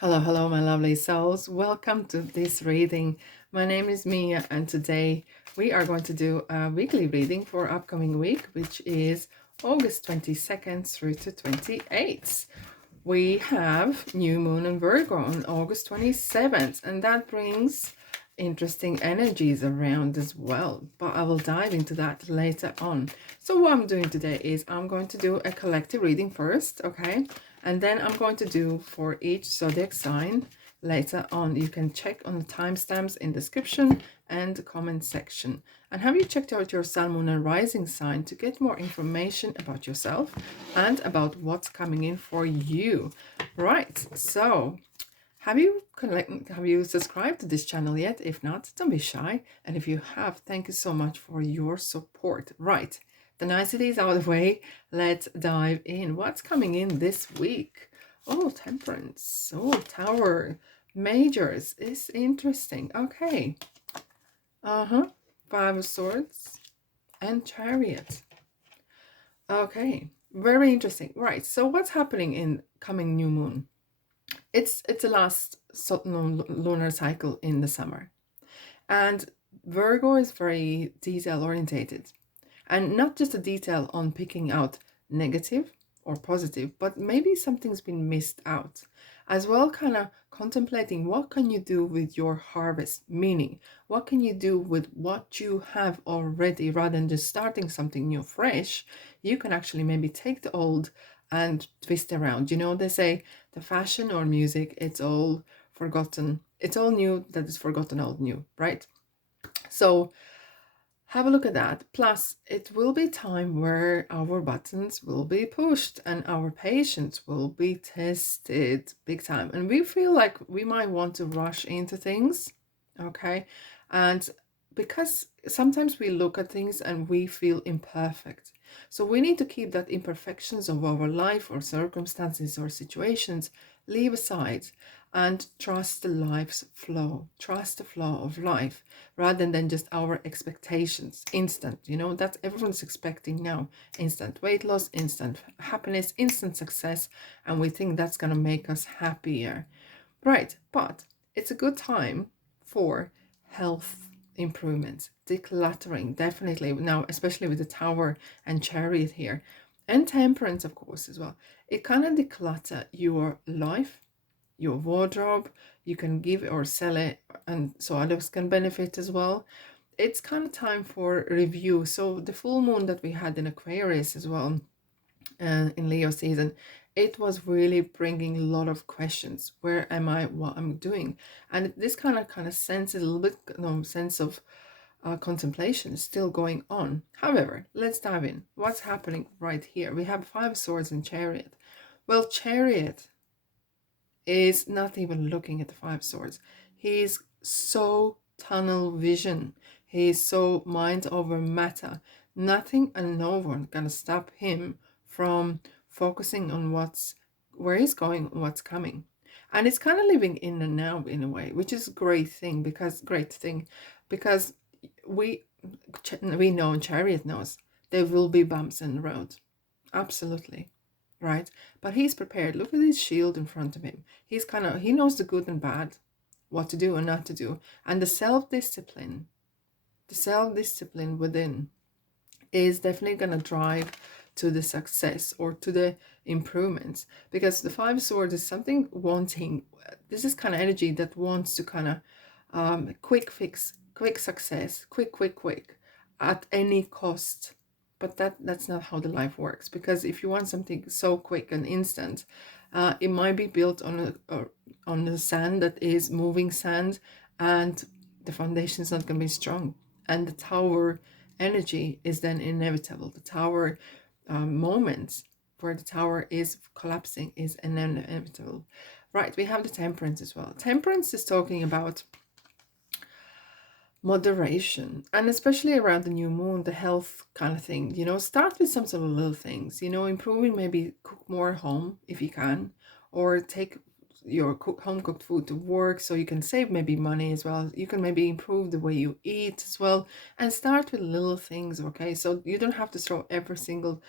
Hello, hello, my lovely souls. Welcome to this reading. My name is Mia, and today we are going to do a weekly reading for upcoming week, which is August 22nd through to 28th. We have new moon in Virgo on August 27th, and that brings interesting energies around as well, but I will dive into that later on. So what I'm doing today is I'm going to do a collective reading first, okay, and then I'm going to do for each zodiac sign later on. You can check on the timestamps in description and the comment section. And have you checked out your sun, moon and rising sign to get more information about yourself and about what's coming in for you? Right, so have you subscribed to this channel yet? If not, don't be shy. And if you have, thank you so much for your support. Right, the niceties out of the way. Let's dive in. What's coming in this week? Oh, Temperance. Oh, Tower. Majors is interesting. Okay. Five of Swords and Chariot. Okay, very interesting. Right, so what's happening in coming new moon? It's the last lunar cycle in the summer, and Virgo is very detail orientated, and not just a detail on picking out negative or positive, but maybe something's been missed out as well, kind of contemplating what can you do with your harvest, meaning what can you do with what you have already rather than just starting something new fresh. You can actually maybe take the old and twist around. You know, they say the fashion or music, it's all forgotten, it's all new that is forgotten old new, right? So have a look at that. Plus, it will be time where our buttons will be pushed and our patience will be tested big time. And we feel like we might want to rush into things, okay? And because sometimes we look at things and we feel imperfect. So we need to keep that imperfections of our life or circumstances or situations, leave aside and trust the life's flow. Trust the flow of life rather than just our expectations. Instant, you know, that's everyone's expecting now. Instant weight loss, instant happiness, instant success. And we think that's going to make us happier. Right, but it's a good time for health improvements, decluttering, definitely. Now, especially with the Tower and Chariot here, and Temperance, of course, as well. It kind of declutter your life, your wardrobe. You can give or sell it, and so others can benefit as well. It's kind of time for review. So the full moon that we had in Aquarius as well, in Leo season, it was really bringing a lot of questions. Where am I? What I'm doing? And this kind of sense, a little bit sense of contemplation is still going on. However, let's dive in. What's happening right here? We have Five Swords and Chariot. Well, Chariot is not even looking at the Five Swords. He's so tunnel vision. He's so mind over matter. Nothing and no one gonna stop him from focusing on where he's going, what's coming. And it's kind of living in the now in a way, which is a great thing because we know, and Chariot knows, there will be bumps in the road. Absolutely. Right? But he's prepared. Look at his shield in front of him. He knows the good and bad, what to do and not to do. And the self-discipline within is definitely going to drive to the success or to the improvements, because the Five Swords is something wanting. This is kind of energy that wants to kind of quick fix, quick success, quick at any cost. But that's not how the life works, because if you want something so quick and instant, it might be built on the sand that is moving sand, and the foundation is not going to be strong. And the Tower energy is then inevitable. The Tower moments where the Tower is collapsing is inevitable. Right, we have the Temperance as well. Temperance is talking about moderation, and especially around the new moon, the health kind of thing. You know, start with some sort of little things, you know, improving, maybe cook more at home if you can, or take your home cooked food to work so you can save maybe money as well. You can maybe improve the way you eat as well, and start with little things. Okay, so you don't have to throw every single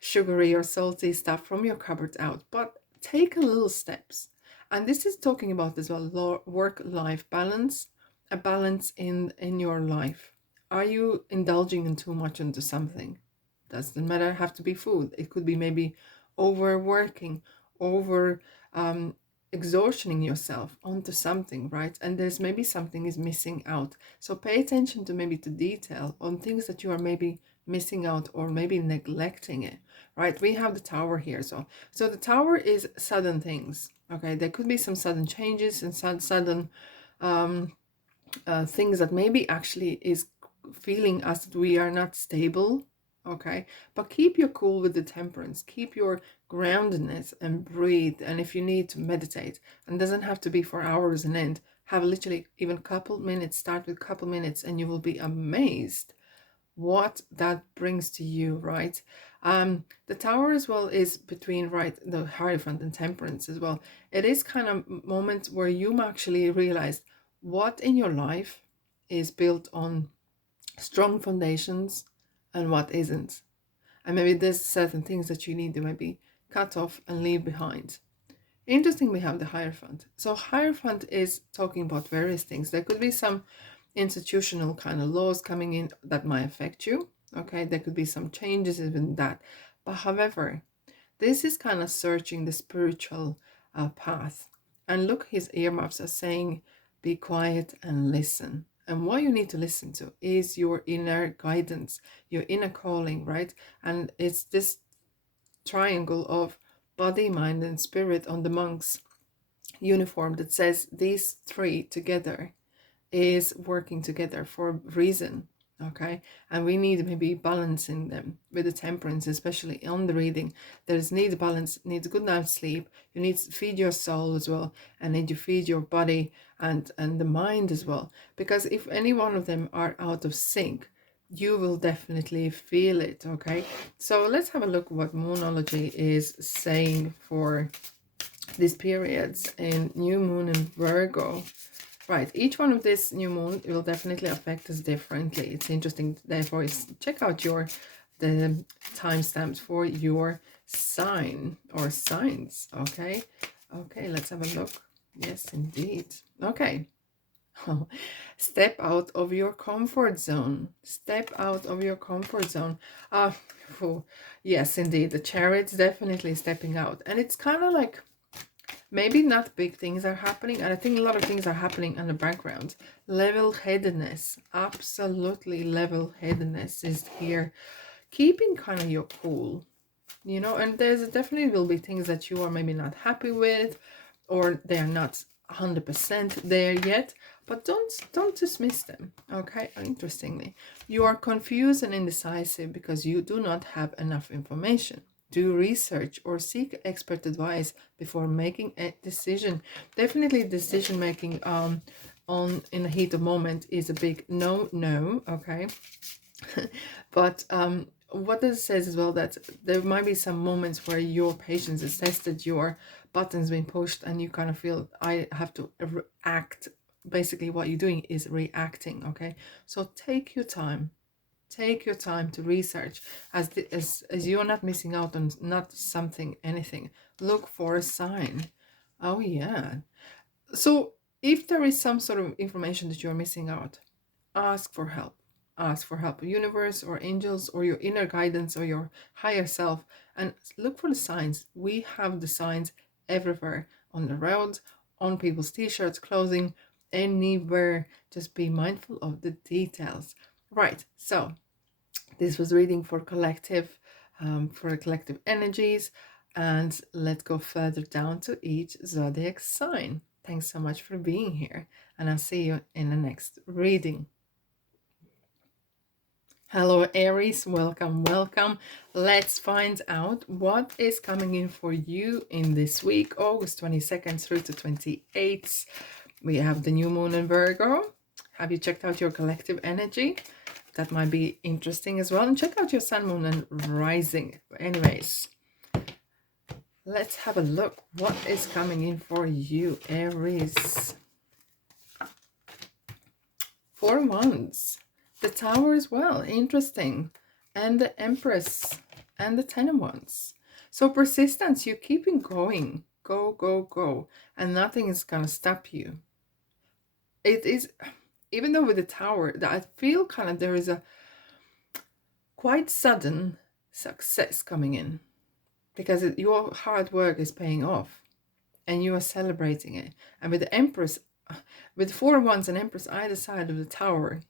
sugary or salty stuff from your cupboard out, but take a little steps. And this is talking about as well work-life balance, a balance in your life. Are you indulging in too much into something? Doesn't matter have to be food. It could be maybe overworking, over exhausting yourself onto something, right? And there's maybe something is missing out. So pay attention to maybe to detail on things that you are maybe missing out or maybe neglecting it, right? We have the Tower here. So the Tower is sudden things. Okay, there could be some sudden changes and sudden things that maybe actually is feeling us that we are not stable. Okay, but keep your cool with the Temperance, keep your groundedness and breathe. And if you need to meditate, and doesn't have to be for hours and end, have literally even couple minutes, start with couple minutes, and you will be amazed what that brings to you, right? The Tower as well is between, right, the Hierophant and Temperance as well. It is kind of moments where you actually realize what in your life is built on strong foundations and what isn't. And maybe there's certain things that you need to maybe cut off and leave behind. Interesting, we have the Hierophant. So Hierophant is talking about various things. There could be some institutional kind of laws coming in that might affect you. Okay, there could be some changes in that. But however, this is kind of searching the spiritual path. And look, his earmuffs are saying, be quiet and listen. And what you need to listen to is your inner guidance, your inner calling, right? And it's this triangle of body, mind, and spirit on the monk's uniform that says these three together is working together for a reason. Okay, and we need maybe balancing them with the Temperance, especially on the reading. There's need balance, needs a good night's sleep. You need to feed your soul as well, and need to feed your body and the mind as well. Because if any one of them are out of sync, you will definitely feel it. Okay, so let's have a look what Moonology is saying for these periods in new moon in Virgo. Right, each one of this new moon will definitely affect us differently. It's interesting, therefore, check out the timestamps for your sign or signs. Okay, let's have a look. Yes, indeed. Okay. Step out of your comfort zone. Step out of your comfort zone. Yes, indeed. The Chariot's definitely stepping out. And it's kind of like, maybe not big things are happening. And I think a lot of things are happening in the background. Level-headedness. Absolutely level-headedness is here. Keeping kind of your cool. You know, and there's definitely will be things that you are maybe not happy with, or they're not 100% there yet, but don't dismiss them. Okay, interestingly, you are confused and indecisive because you do not have enough information. Do research or seek expert advice before making a decision. Definitely decision making on in a heat of moment is a big no. Okay. But what this says as well, that there might be some moments where your patience is tested, your buttons being pushed, and you kind of feel I have to react. Basically what you're doing is reacting. Okay, so take your time to research, as you're not missing out on not something, anything. Look for a sign. Oh yeah. So if there is some sort of information that you're missing out, ask for help. Ask for help, universe or angels or your inner guidance or your higher self, and look for the signs. We have the signs everywhere, on the roads, on people's t-shirts, clothing, anywhere. Just be mindful of the details. Right, so this was reading for collective energies, and let's go further down to each zodiac sign. Thanks so much for being here, and I'll see you in the next reading. Hello Aries, welcome. Let's find out what is coming in for you in this week, August 22nd through to 28th. We have the new moon in Virgo. Have you checked out your collective energy? That might be interesting as well. And check out your sun, moon, and rising. Anyways, let's have a look. What is coming in for you, Aries? 4 Wands. The Tower as well, interesting, and the Empress and the Ten of Wands. So persistence, you're keeping going. Go, go, go. And nothing is going to stop you. It is, even though with the Tower, that I feel kind of there is a quite sudden success coming in. Because your hard work is paying off. And you are celebrating it. And with the Empress, with 4 wands and Empress either side of the Tower,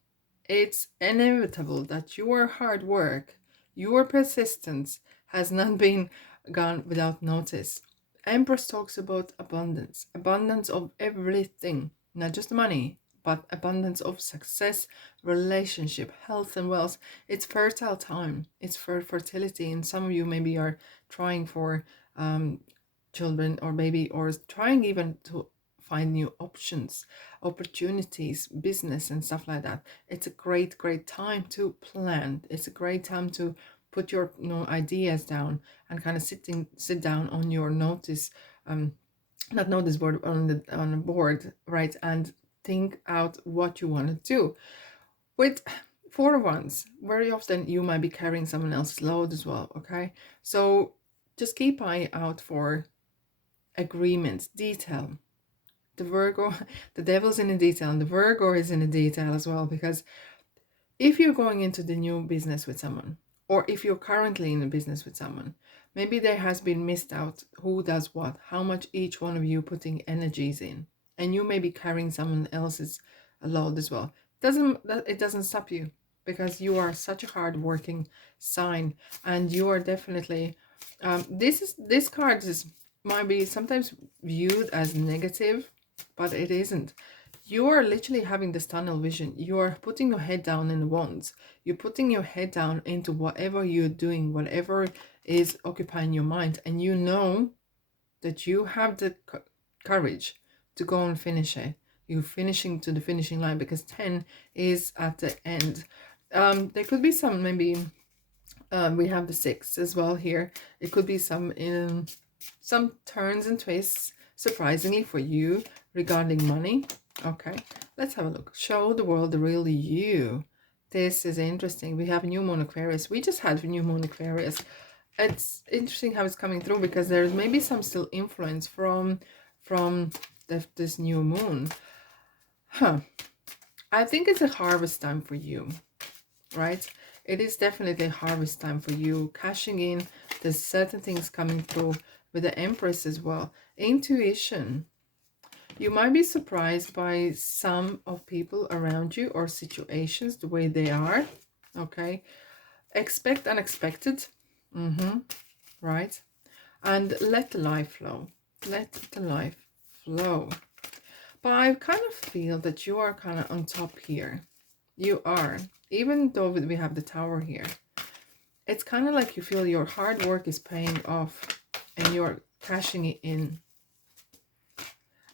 it's inevitable that your hard work, your persistence has not been gone without notice. Empress talks about abundance, abundance of everything, not just money, but abundance of success, relationship, health and wealth. It's fertile time. It's for fertility, and some of you maybe are trying for children or baby, or trying even to find new options, opportunities, business and stuff like that. It's a great time to plan. It's a great time to put your ideas down and kind of sit down on your notice, not notice board, on a board, right, and think out what you want to do. With 4 wands, very often you might be carrying someone else's load as well, okay? So just keep eye out for agreements, detail. The Virgo, the devil's in the detail, and the Virgo is in the detail as well, because if you're going into the new business with someone, or if you're currently in a business with someone, maybe there has been missed out who does what, how much each one of you putting energies in, and you may be carrying someone else's load as well. It doesn't stop you, because you are such a hard-working sign, and you are definitely this card might be sometimes viewed as negative, but it isn't. You are literally having this tunnel vision. You are putting your head down in the wands. You're putting your head down into whatever you're doing, whatever is occupying your mind, and you know that you have the courage to go and finish it. You're finishing to the finishing line, because 10 is at the end. There could be some, maybe we have the 6 as well here. It could be some turns and twists, surprisingly for you, regarding money. Okay, let's have a look. Show the world the real you. This is interesting. We have new moon Aquarius. We just had new moon Aquarius. It's interesting how it's coming through, because there's maybe some still influence from this new moon. I think it's a harvest time for you, right? It is definitely a harvest time for you, cashing in. There's certain things coming through with the Empress as well. Intuition. You might be surprised by some of people around you or situations, the way they are. Okay. Expect unexpected. Right. And let the life flow. Let the life flow. But I kind of feel that you are kind of on top here. You are. Even though we have the Tower here. It's kind of like you feel your hard work is paying off and you're cashing it in.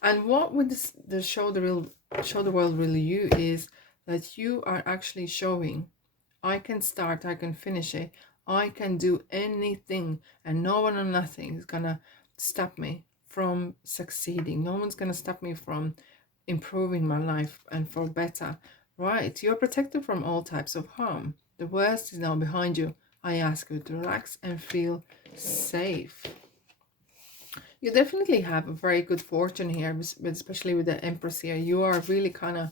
And what would the show the world really you is that you are actually showing, I can start, I can finish it, I can do anything, and no one or nothing is gonna stop me from succeeding. No one's gonna stop me from improving my life and for better. Right, you're protected from all types of harm. The worst is now behind you. I ask you to relax and feel safe. You definitely have a very good fortune here, especially with the Empress here. You are really kind of,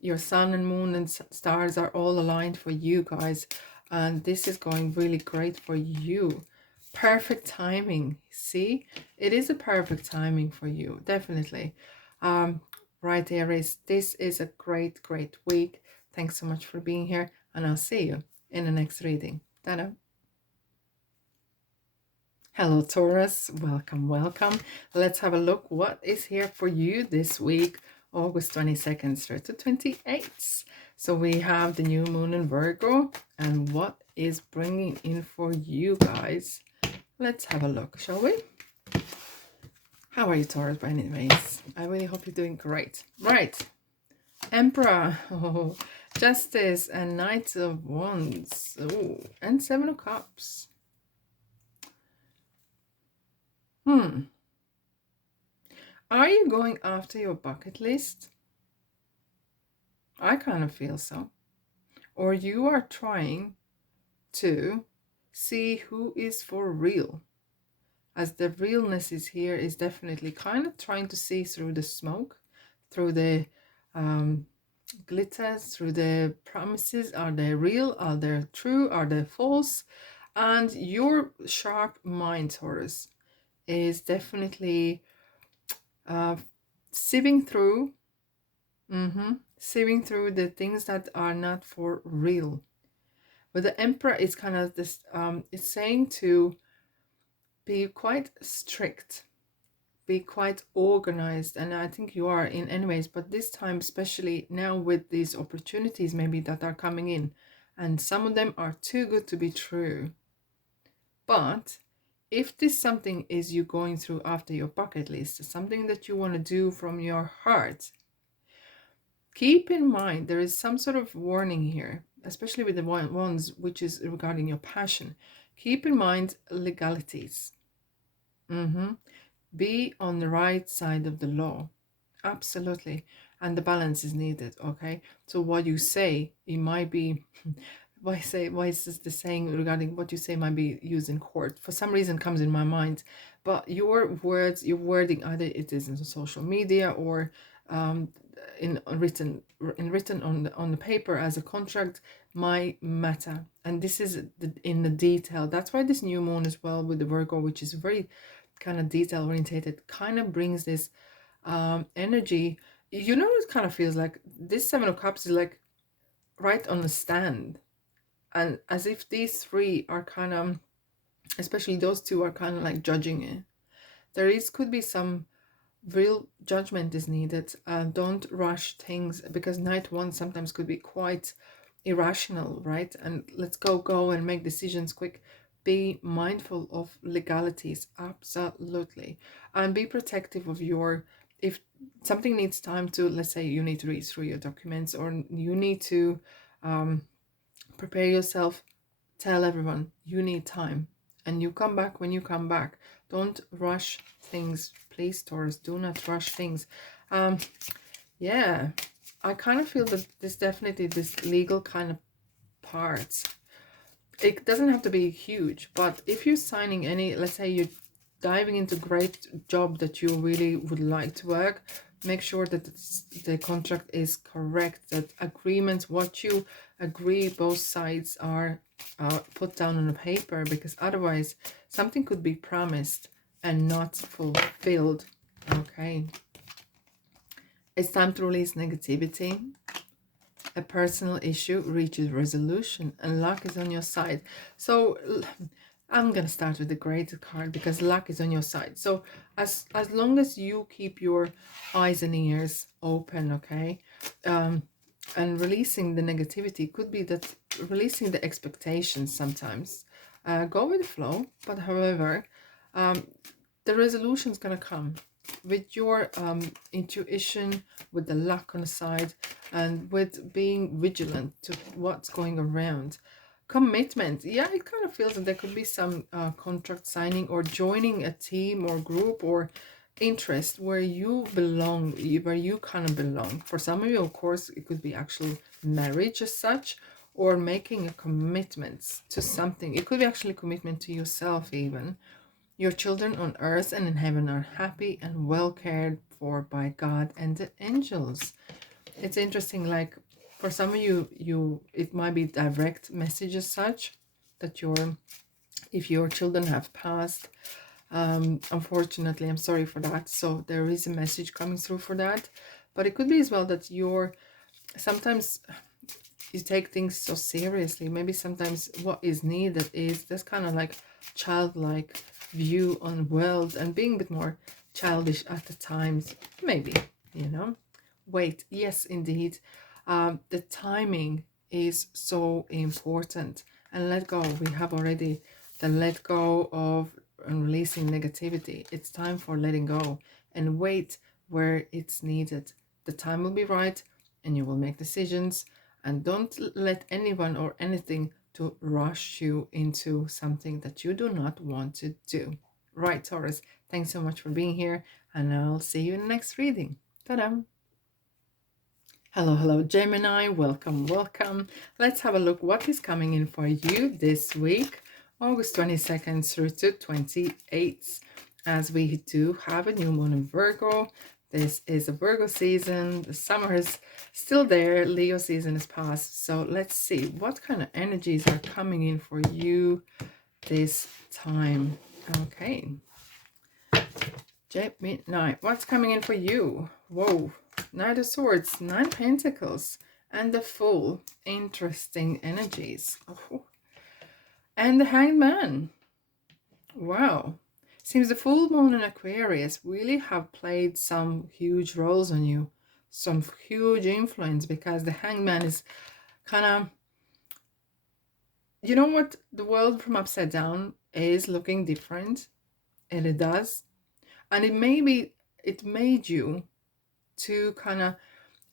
your sun and moon and stars are all aligned for you guys. And this is going really great for you. Perfect timing. See, it is a perfect timing for you, definitely. Right, Aries, this is a great week. Thanks so much for being here, and I'll see you in the next reading. Ta-da. Hello, Taurus. Welcome. Let's have a look what is here for you this week, August 22nd through to 28th. So we have the new moon in Virgo, and what is bringing in for you guys. Let's have a look, shall we? How are you, Taurus, by any ways? I really hope you're doing great. Right. Emperor. Oh, Justice and Knight of Wands. Oh, and 7 of Cups. Are you going after your bucket list? I kind of feel so. Or you are trying to see who is for real. as the realness is here, is definitely kind of trying to see through the smoke, through the glitters, through the promises. Are they real? Are they true? Are they false? And your sharp mind, Taurus, is definitely sieving through, sieving through the things that are not for real. But the Emperor is kind of this, it's saying to be quite strict, be quite organized, and I think you are in anyways, but this time, especially now with these opportunities maybe that are coming in, and some of them are too good to be true. But if this something is you going through after your bucket list, something that you want to do from your heart, keep in mind there is some sort of warning here, especially with the ones which is regarding your passion. Keep in mind legalities. Be on the right side of the law. Absolutely. And the balance is needed. Okay, so what you say, it might be why is this the saying regarding what you say might be used in court? For some reason comes in my mind, but your words, your wording, either it is in social media or in written on the paper as a contract, might matter. And this is in the detail. That's why this new moon as well with the Virgo, which is very kind of detail orientated, kind of brings this energy. You know, it kind of feels like this Seven of Cups is like right on the stand, and as if these three are kind of, especially those two, are kind of like judging it. Could be some real judgment is needed. Don't rush things, because Night One sometimes could be quite irrational, right? And let's go and make decisions quick. Be mindful of legalities, absolutely, and be protective of your, if something needs time to, let's say you need to read through your documents, or you need to prepare yourself, tell everyone you need time, and you come back when you come back. Don't rush things, please, Taurus. Do not rush things. Yeah, I kind of feel that this definitely, this legal kind of parts, it doesn't have to be huge, but if you're signing any, let's say you're diving into great job that you really would like to work, make sure that the contract is correct, that agreements, what you agree, both sides are put down on a paper, because otherwise something could be promised and not fulfilled. Okay, it's time to release negativity. A personal issue reaches resolution and luck is on your side. So I'm gonna start with the greater card, because luck is on your side. So as long as you keep your eyes and ears open, okay, and releasing the negativity, could be that releasing the expectations sometimes. Go with the flow, but however, the resolution is gonna come with your intuition, with the luck on the side, and with being vigilant to what's going around. Commitment, yeah, it kind of feels that there could be some contract signing or joining a team or group or interest where you belong, where you kind of belong. For some of you, of course, it could be actual marriage as such, or making a commitment to something. It could be actually a commitment to yourself even. Your children on earth and in heaven are happy and well cared for by God and the angels. It's interesting, like for some of you it might be direct message as such, that if your children have passed, unfortunately, I'm sorry for that. So there is a message coming through for that. But it could be as well that sometimes you take things so seriously. Maybe sometimes what is needed is this kind of like childlike view on world, and being a bit more childish at the times, maybe, you know. Wait, yes, indeed. The timing is so important. And let go. We have already the let go of and releasing negativity. It's time for letting go and wait where it's needed. The time will be right and you will make decisions, and don't let anyone or anything to rush you into something that you do not want to do. Right, Taurus, thanks so much for being here, and I'll see you in the next reading. Ta-da! Hello, Gemini. Welcome. Let's have a look what is coming in for you this week. August 22nd through to 28th, as we do have a new moon in Virgo. This is a Virgo season. The summer is still there. Leo season is past. So let's see what kind of energies are coming in for you this time. Okay. Gemini, what's coming in for you? Whoa. Knight of Swords, 9 Pentacles, and the Fool. Interesting energies. Oh. And the Hanged Man. Wow. Seems the full moon in Aquarius really have played some huge roles on you. Some huge influence, because the Hanged Man is kind of, you know what? The world from upside down is looking different. And it does. And it made you to kind of,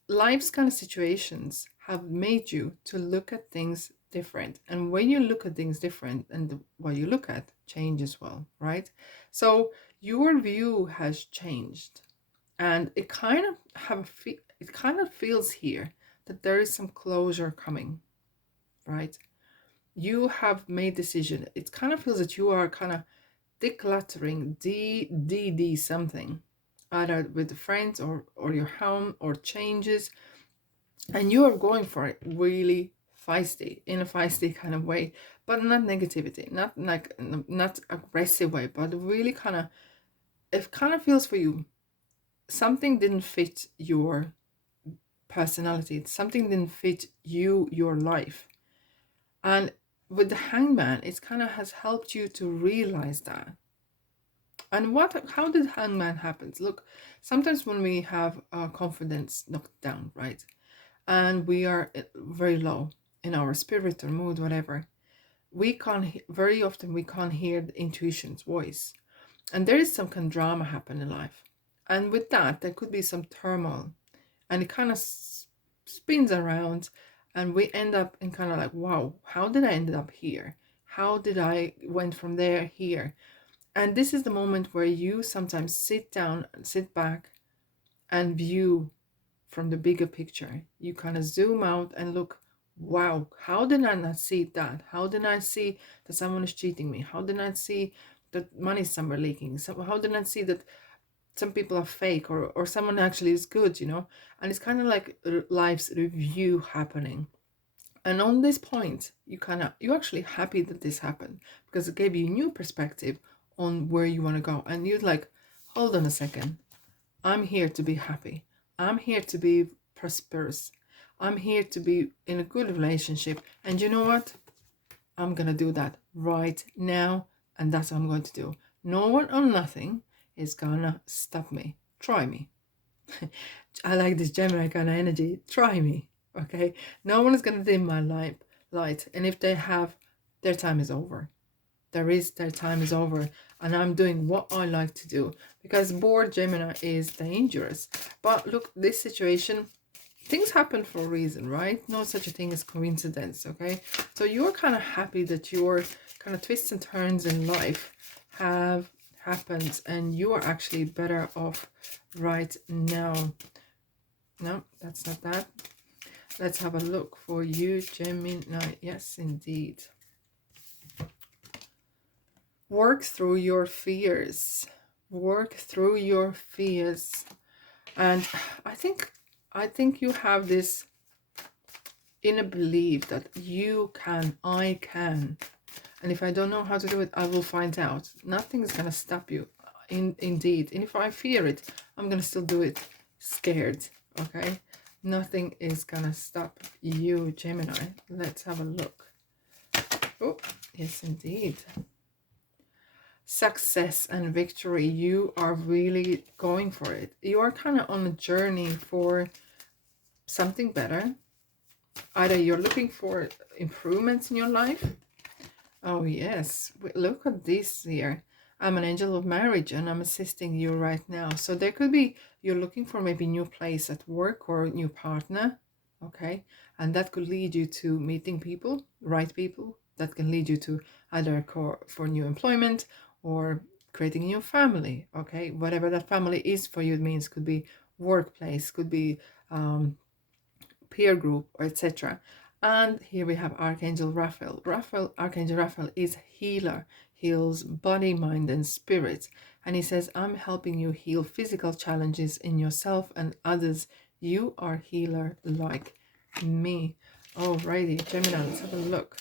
life's kind of situations have made you to look at things different. And when you look at things different, and what you look at change as well, right? So your view has changed, and it kind of feels here that there is some closure coming, right? You have made decision. It kind of feels that you are kind of decluttering, something, either with friends or your home, or changes, and you are going for it really feisty, in a feisty kind of way, but not negativity, not aggressive way, but really kind of, it kind of feels for you something didn't fit your personality, something didn't fit you, your life. And with the Hangman, it kind of has helped you to realize that. And how did Hangman happens? Look, sometimes when we have our confidence knocked down, right, and we are very low in our spirit or mood, whatever, very often we can't hear the intuition's voice, and there is some kind of drama happen in life, and with that there could be some turmoil, and it kind of spins around, and we end up in kind of like, wow, how did I end up here? How did I went from there here? And this is the moment where you sometimes sit back and view from the bigger picture. You kind of zoom out and look, wow, how did I not see that? How did I see that someone is cheating me? How did I see that money is somewhere leaking? So how did I see that some people are fake, or someone actually is good, And it's kind of like life's review happening. And on this point, you're actually happy that this happened, because it gave you a new perspective on where you want to go. And you're like, hold on a second, I'm here to be happy. I'm here to be prosperous. I'm here to be in a good relationship. And you know what? I'm going to do that right now. And that's what I'm going to do. No one or nothing is going to stop me. Try me. I like this Gemini kind of energy. Try me. Okay? No one is going to dim my light. And if they have, their time is over. Their time is over, and I'm doing what I like to do, because bored Gemini is dangerous. But look, this situation, things happen for a reason, right? No such a thing as coincidence. Okay, so you're kind of happy that your kind of twists and turns in life have happened, and you are actually better off right now. No, that's not that. Let's have a look for you, Gemini. Yes, indeed. Work through your fears. Work through your fears. And I think you have this inner belief that you can, I can. And if I don't know how to do it, I will find out. Nothing's going to stop you. Indeed. And if I fear it, I'm going to still do it scared. Okay? Nothing is going to stop you, Gemini. Let's have a look. Oh, yes, indeed. Success and victory. You are really going for it. You are kind of on a journey for something better. Either you're looking for improvements in your life. Oh yes, look at this here. I'm an angel of marriage, and I'm assisting you right now. So there could be, you're looking for maybe new place at work or a new partner. Okay, and that could lead you to meeting people, right people. That can lead you to either for new employment, or creating a new family. Okay, whatever that family is for you, it means could be workpeer group, or etc. And here we have Archangel Raphael. Archangel Raphael is healer, heals body, mind, and spirit. And he says, I'm helping you heal physical challenges in yourself and others. You are healer like me. Alrighty, Gemini, let's have a look.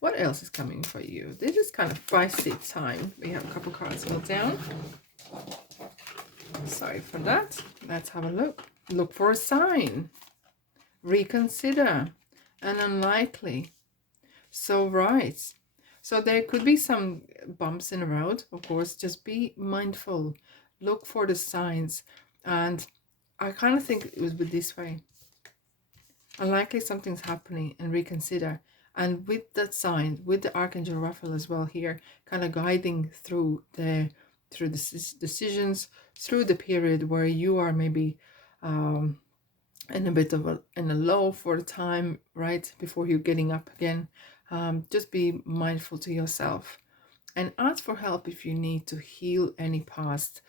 What else is coming for you? This is kind of feisty time. We have a couple cards filled down. Sorry for that. Let's have a look. Look for a sign. Reconsider. And unlikely. So right. So there could be some bumps in the road. Of course, just be mindful. Look for the signs. And I kind of think it was this way. Unlikely something's happening, and reconsider. And with that sign, with the Archangel Raphael as well here, kind of guiding through the decisions, through the period where you are maybe in a bit of a low for the time, right, before you're getting up again. Just be mindful to yourself and ask for help if you need to heal any past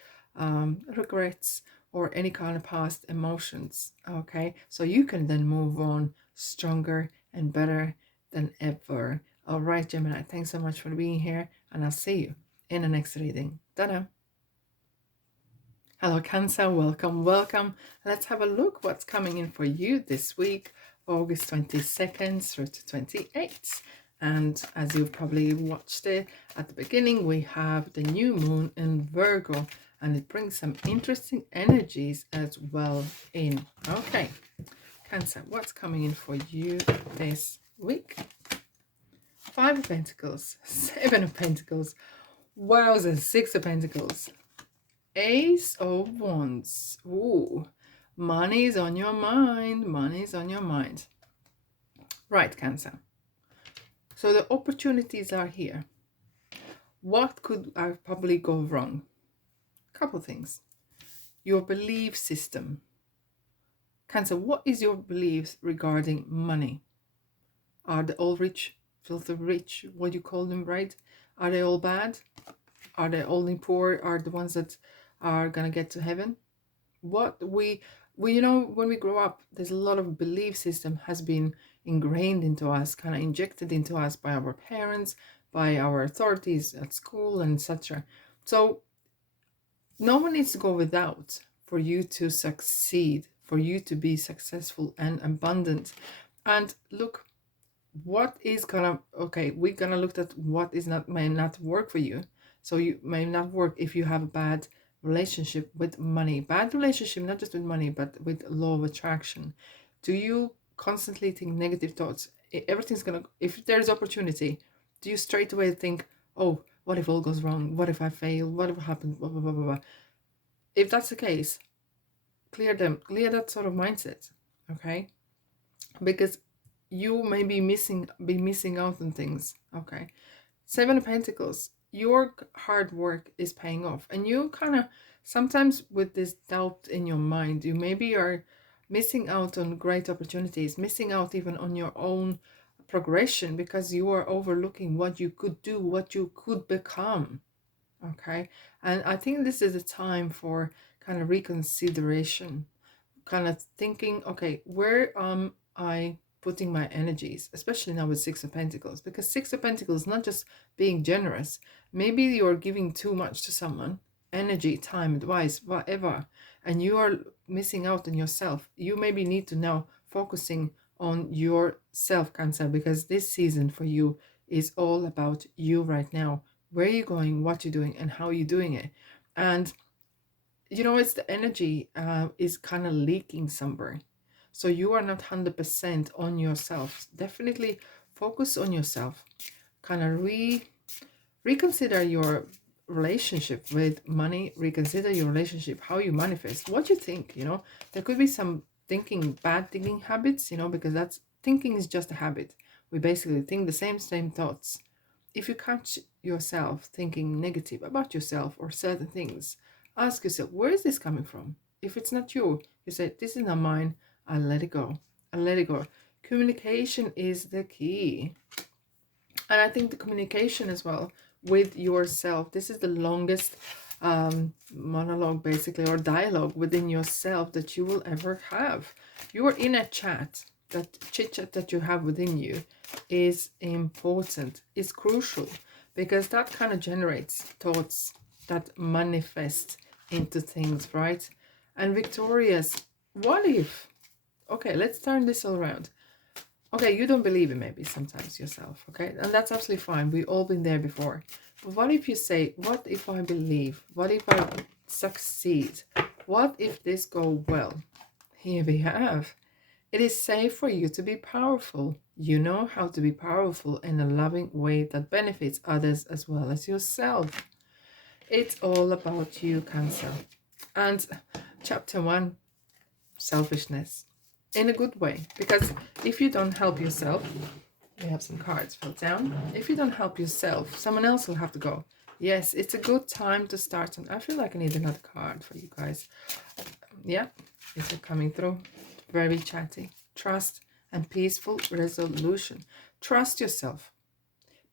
regrets or any kind of past emotions, okay? So you can then move on stronger and better than ever. All right, Gemini, thanks so much for being here, and I'll see you in the next reading. Ta-da! Hello, Cancer. Welcome, welcome. Let's have a look what's coming in for you this week, August 22nd through to 28th. And as you've probably watched it at the beginning, we have the new moon in Virgo, and it brings some interesting energies as well in. Okay, Cancer, what's coming in for you this week? 5 of Pentacles, 7 of Pentacles, wowzers, 6 of Pentacles, Ace of Wands. Ooh, money's on your mind. Money's on your mind. Right, Cancer. So the opportunities are here. What could probably go wrong? Couple things. Your belief system. Cancer, what is your beliefs regarding money? Are they all rich, filthy rich? What do you call them, right? Are they all bad? Are they only poor? Are the ones that are gonna get to heaven? What we you know, when we grow up, there's a lot of belief system has been ingrained into us, kind of injected into us by our parents, by our authorities at school, and etc. So no one needs to go without for you to succeed, for you to be successful and abundant. And look, what is gonna, okay, we're gonna look at what is not, may not work for you. So you may not work if you have a bad relationship with money. Bad relationship, not just with money, but with law of attraction. Do you constantly think negative thoughts? Everything's gonna, if there's opportunity, do you straight away think, oh, what if all goes wrong? What if I fail? What if it happens? Blah, blah, blah, blah, blah. If that's the case, clear that sort of mindset, okay? Because you may be missing out on things, okay? 7 of Pentacles, your hard work is paying off, and you kind of sometimes with this doubt in your mind, you maybe are missing out on great opportunities, missing out even on your own progression, because you are overlooking what you could do, what you could become, okay? And I think this is a time for kind of reconsideration, kind of thinking, okay, where am I putting my energies, especially now with 6 of Pentacles, because 6 of Pentacles, not just being generous. Maybe you're giving too much to someone, energy, time, advice, whatever, and you are missing out on yourself. You maybe need to now focusing on yourself, Cancer, because this season for you is all about you right now. Where are you going, what you're doing, and how you're doing it. And you know, it's the energy is kind of leaking somewhere. So you are not 100% on yourself. Definitely focus on yourself. Kind of reconsider your relationship with money. Reconsider your relationship, how you manifest, what you think, you know. There could be some bad thinking habits, you know, because that's, thinking is just a habit. We basically think the same thoughts. If you catch yourself thinking negative about yourself or certain things, ask yourself, where is this coming from? If it's not you, you say, this is not mine. I'll let it go. I'll let it go. Communication is the key. And I think the communication as well with yourself. This is the longest monologue, basically, or dialogue within yourself that you will ever have. You are in a chat. that chit chat that you have within you is important, is crucial, because that kind of generates thoughts that manifest into things, right? And Victorious, what if, okay, let's turn this all around. Okay, you don't believe it maybe sometimes yourself, okay? And that's absolutely fine. We've all been there before. But what if you say, what if I believe? What if I succeed? What if this go well? Here we have. It is safe for you to be powerful. You know how to be powerful in a loving way that benefits others as well as yourself. It's all about you, Cancer. And chapter 1, selfishness. In a good way, because if you don't help yourself, we have some cards filled down. If you don't help yourself, someone else will have to go. Yes, it's a good time to start. I feel like I need another card for you guys. Yeah, is it coming through? Very chatty. Trust and peaceful resolution. Trust yourself.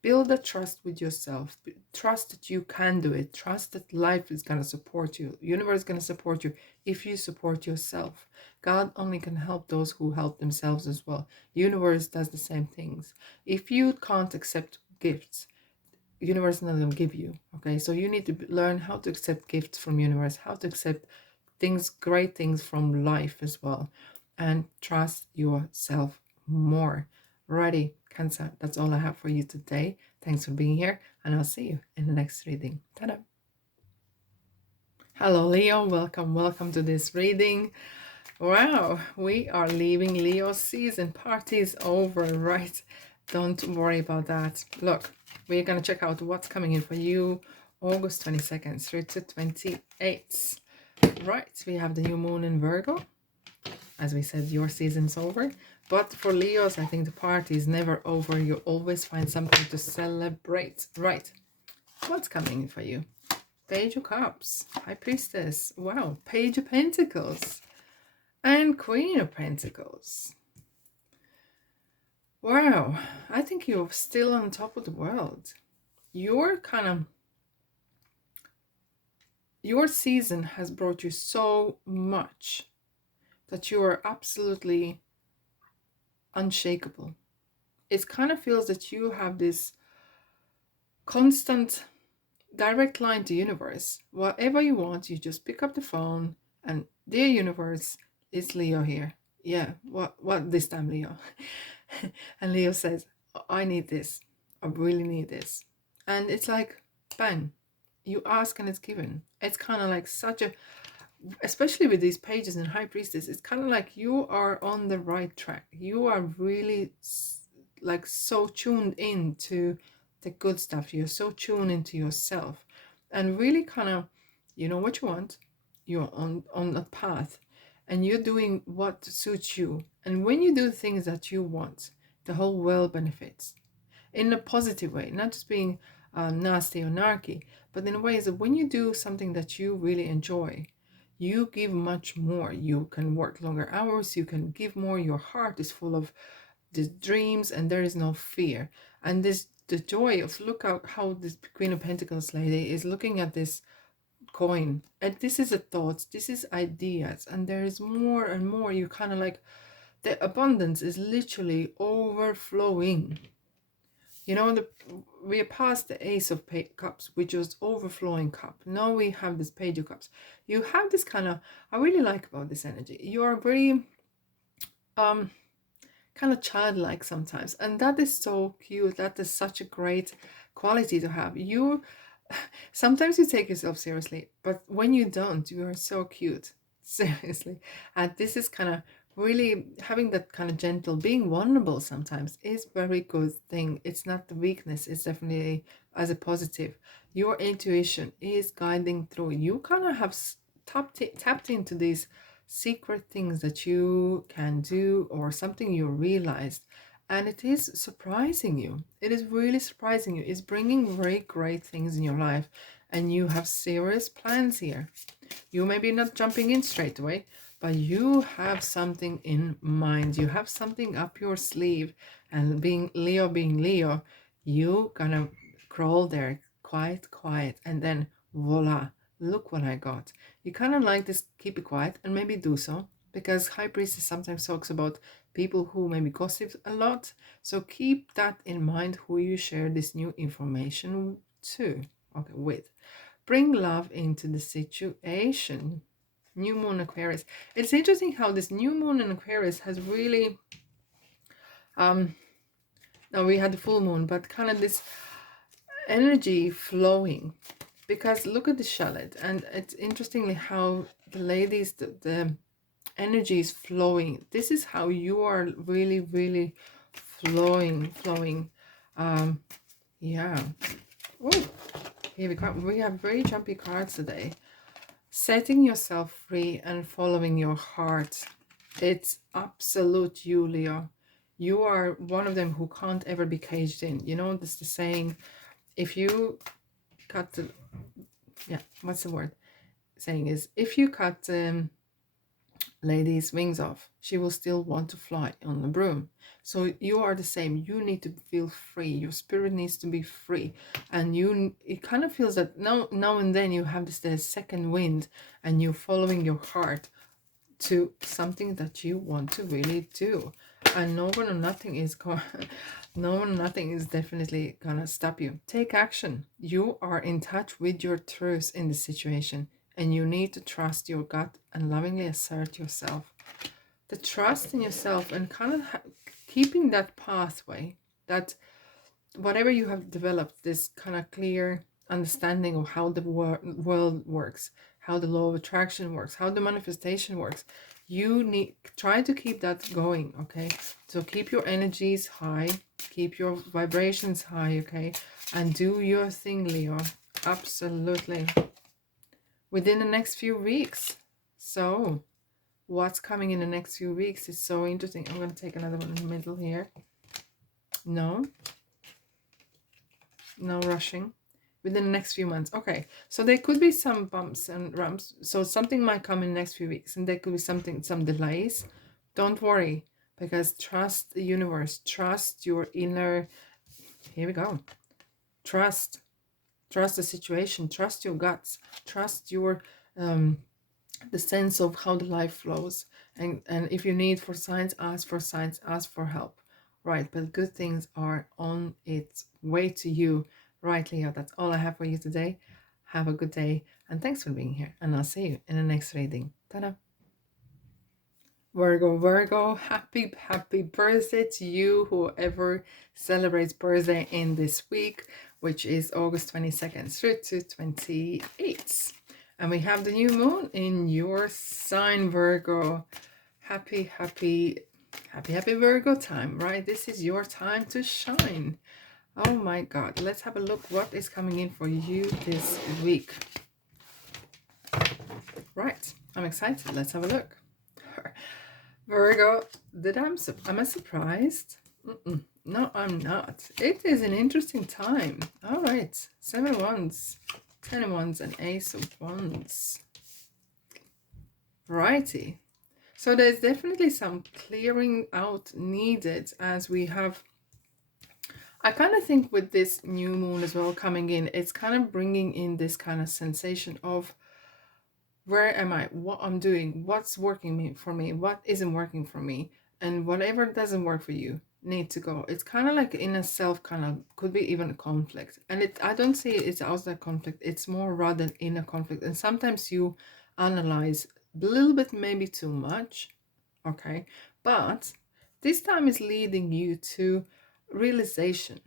Build a trust with yourself. Trust that you can do it. Trust that life is going to support you. Universe is going to support you if you support yourself. God only can help those who help themselves as well. Universe does the same things. If you can't accept gifts, universe is not going to give you. Okay, so you need to learn how to accept gifts from universe, how to accept things, great things from life as well, and trust yourself more. Righty, Cancer, that's all I have for you today. Thanks for being here, and I'll see you in the next reading. Ta-da! Hello, Leo. Welcome to this reading. Wow, we are leaving Leo season. Party's over, right? Don't worry about that. Look, we're going to check out what's coming in for you August 22nd through to 28th. Right, we have the new moon in Virgo. As we said, your season's over. But for Leos, I think the party is never over. You always find something to celebrate. Right, what's coming in for you? Page of Cups, High Priestess. Wow, Page of Pentacles. And Queen of Pentacles. Wow, I think you're still on top of the world. Your season has brought you so much that you are absolutely unshakable. It kind of feels that you have this constant direct line to universe. Whatever you want, you just pick up the phone and, dear universe, it's Leo here. Yeah, what this time, Leo? And Leo says, I need this. I really need this. And it's like, bang, you ask and it's given. It's kind of like such a, especially with these pages in High Priestess, it's kind of like you are on the right track. You are really like so tuned in to the good stuff. You're so tuned into yourself and really kind of, you know what you want. You're on a path and you're doing what suits you. And when you do things that you want, the whole world benefits in a positive way, not just being nasty or narky, but in a way that when you do something that you really enjoy, you give much more. You can work longer hours, you can give more. Your heart is full of the dreams and there is no fear. And this, the joy of, look out how this Queen of Pentacles lady is looking at this coin, and this is a thoughts, this is ideas, and there is more and more. You kind of like, the abundance is literally overflowing. You know, we are past the Ace of Cups, which was overflowing cup. Now we have this Page of Cups. You have this kind of, I really like about this energy. You are very kind of childlike sometimes, and that is so cute. That is such a great quality to have. You sometimes you take yourself seriously, but when you don't, you are so cute. Seriously. And this is kind of really having that kind of gentle, being vulnerable sometimes is very good thing. It's not the weakness, it's definitely as a positive. Your intuition is guiding through. You kind of have tapped into these secret things that you can do, or something you realized, and it is surprising you. It is really surprising you. It's bringing very great things in your life, and you have serious plans here. You may be not jumping in straight away, but you have something in mind. You have something up your sleeve, and being Leo, you gonna crawl there quiet, and then voila, look what I got. You kind of like this, keep it quiet and maybe do so, because High Priestess sometimes talks about people who maybe gossip a lot. So keep that in mind who you share this new information to, okay, with. Bring love into the situation. New moon Aquarius. It's interesting how this new moon in Aquarius has really now we had the full moon, but kind of this energy flowing, because look at the shallot, and it's interestingly how the ladies, the energy is flowing. This is how you are really, really flowing. Yeah. Oh, here we go. We have very jumpy cards today. Setting yourself free and following your heart. It's absolute you, Leo. You are one of them who can't ever be caged in. You know, this is the saying, if you cut the, yeah, what's the word? Saying is, if you cut lady's wings off, she will still want to fly on the broom. So you are the same. You need to feel free. Your spirit needs to be free, and it kind of feels that now and then you have this second wind, and you're following your heart to something that you want to really do, and no one or nothing is definitely gonna stop you. Take action. You are in touch with your truth in the situation, and you need to trust your gut and lovingly assert yourself. The trust in yourself, and kind of keeping that pathway, that whatever you have developed, this kind of clear understanding of how the world works, how the law of attraction works, how the manifestation works, you need try to keep that going. Okay, so keep your energies high, keep your vibrations high, okay, and do your thing, Leo. Absolutely. Within the next few weeks. So what's coming in the next few weeks is so interesting. I'm going to take another one in the middle here. No rushing. Within the next few months. Okay, so there could be some bumps and ramps. So something might come in the next few weeks, and there could be some delays. Don't worry, because trust the universe, trust your inner, here we go, trust the situation, trust your guts, trust your the sense of how the life flows. And if you need for signs, ask for signs, ask for help. Right, but good things are on its way to you. Right, Leo, that's all I have for you today. Have a good day, and thanks for being here, and I'll see you in the next reading. Ta-da! Virgo, happy birthday to you, whoever celebrates birthday in this week, which is August 22nd through to 28th. And we have the new moon in your sign, Virgo. Happy Virgo time, right? This is your time to shine. Oh my God, let's have a look what is coming in for you this week. Right, I'm excited. Let's have a look. Virgo, am I surprised? No, I'm not. It is an interesting time. All right, 7 of Wands, 10 of Wands, and Ace of Wands. Righty. So there's definitely some clearing out needed, as we have, I kind of think with this new moon as well coming in, it's kind of bringing in this kind of sensation of where am I, what I'm doing, what's working for me, what isn't working for me, and whatever doesn't work for you need to go. It's kind of like inner self, kind of could be even a conflict, and I don't see it's outside conflict, it's more rather than inner conflict. And sometimes you analyze a little bit, maybe too much, okay, but this time is leading you to realization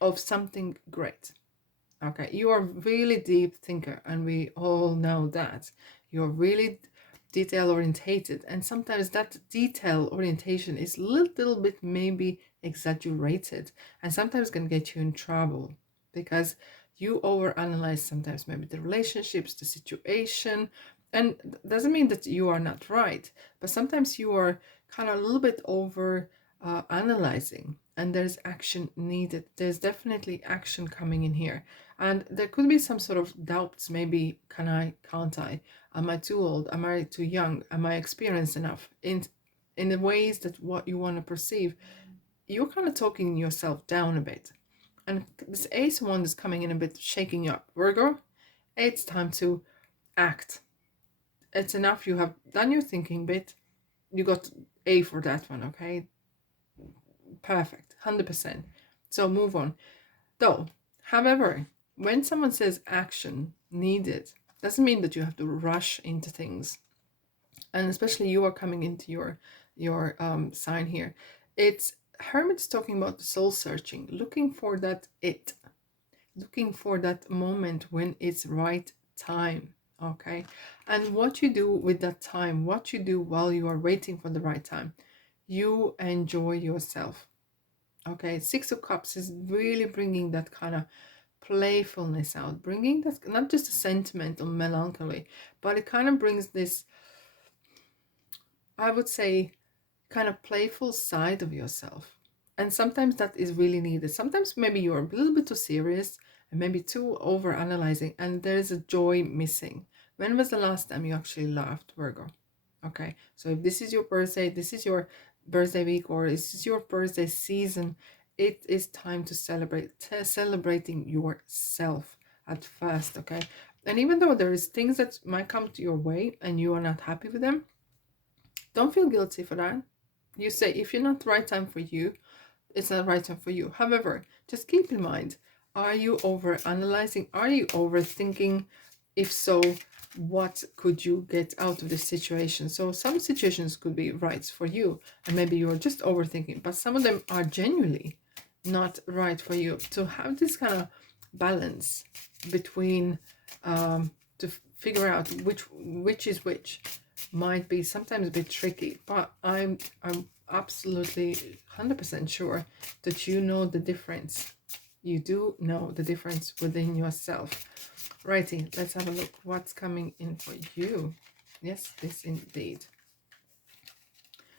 of something great. Okay, you are really deep thinker, and we all know that you're really detail orientated, and sometimes that detail orientation is a little bit maybe exaggerated, and sometimes can get you in trouble because you overanalyze sometimes maybe the relationships, the situation. And doesn't mean that you are not right, but sometimes you are kind of a little bit over analyzing, and there's action needed. There's definitely action coming in here, and there could be some sort of doubts. Maybe can I, can't I, am I too old, am I too young, am I experienced enough, in the ways that what you want to perceive. You're kind of talking yourself down a bit, and this Ace of Wands is coming in a bit, shaking you up. Virgo, it's time to act. It's enough. You have done your thinking bit. you got A for that one, okay? Perfect, 100%. So move on. Though, however, when someone says action needed, doesn't mean that you have to rush into things. And especially you are coming into your sign here. It's Hermit's talking about the soul searching, looking for that looking for that moment when it's right time. Okay, and what you do with that time, what you do while you are waiting for the right time, you enjoy yourself. Okay, Six of Cups is really bringing that kind of playfulness out, bringing that, not just a sentimental melancholy, but it kind of brings this, I would say, kind of playful side of yourself. And sometimes that is really needed. Sometimes maybe you're a little bit too serious and maybe too over analyzing, and there's a joy missing. When was the last time you actually laughed, Virgo? Okay, so if this is your birthday, this is your birthday week, or this is your birthday season, it is time to celebrating yourself at first. Okay, and even though there is things that might come to your way and you are not happy with them, don't feel guilty for that. You say, if you're not the right time for you, it's not the right time for you. However, just keep in mind, are you over analyzing? Are you overthinking? If so, what could you get out of this situation? So some situations could be right for you, and maybe you're just overthinking, but some of them are genuinely not right for you. To have this kind of balance between to figure out which is which might be sometimes a bit tricky, but I'm absolutely 100% sure that you know the difference. You do know the difference within yourself. Righty, let's have a look what's coming in for you. Yes, this indeed.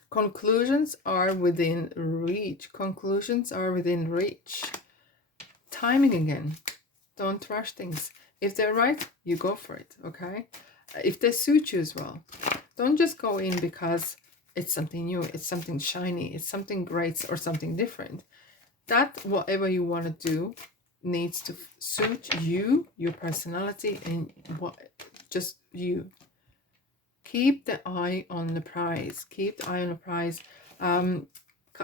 Conclusions are within reach. Conclusions are within reach. Timing again. Don't rush things. If they're right, you go for it, okay? If they suit you as well. Don't just go in because it's something new, it's something shiny, it's something great or something different. That whatever you want to do needs to suit you, your personality, and what just you. Keep the eye on the prize. Keep the eye on the prize.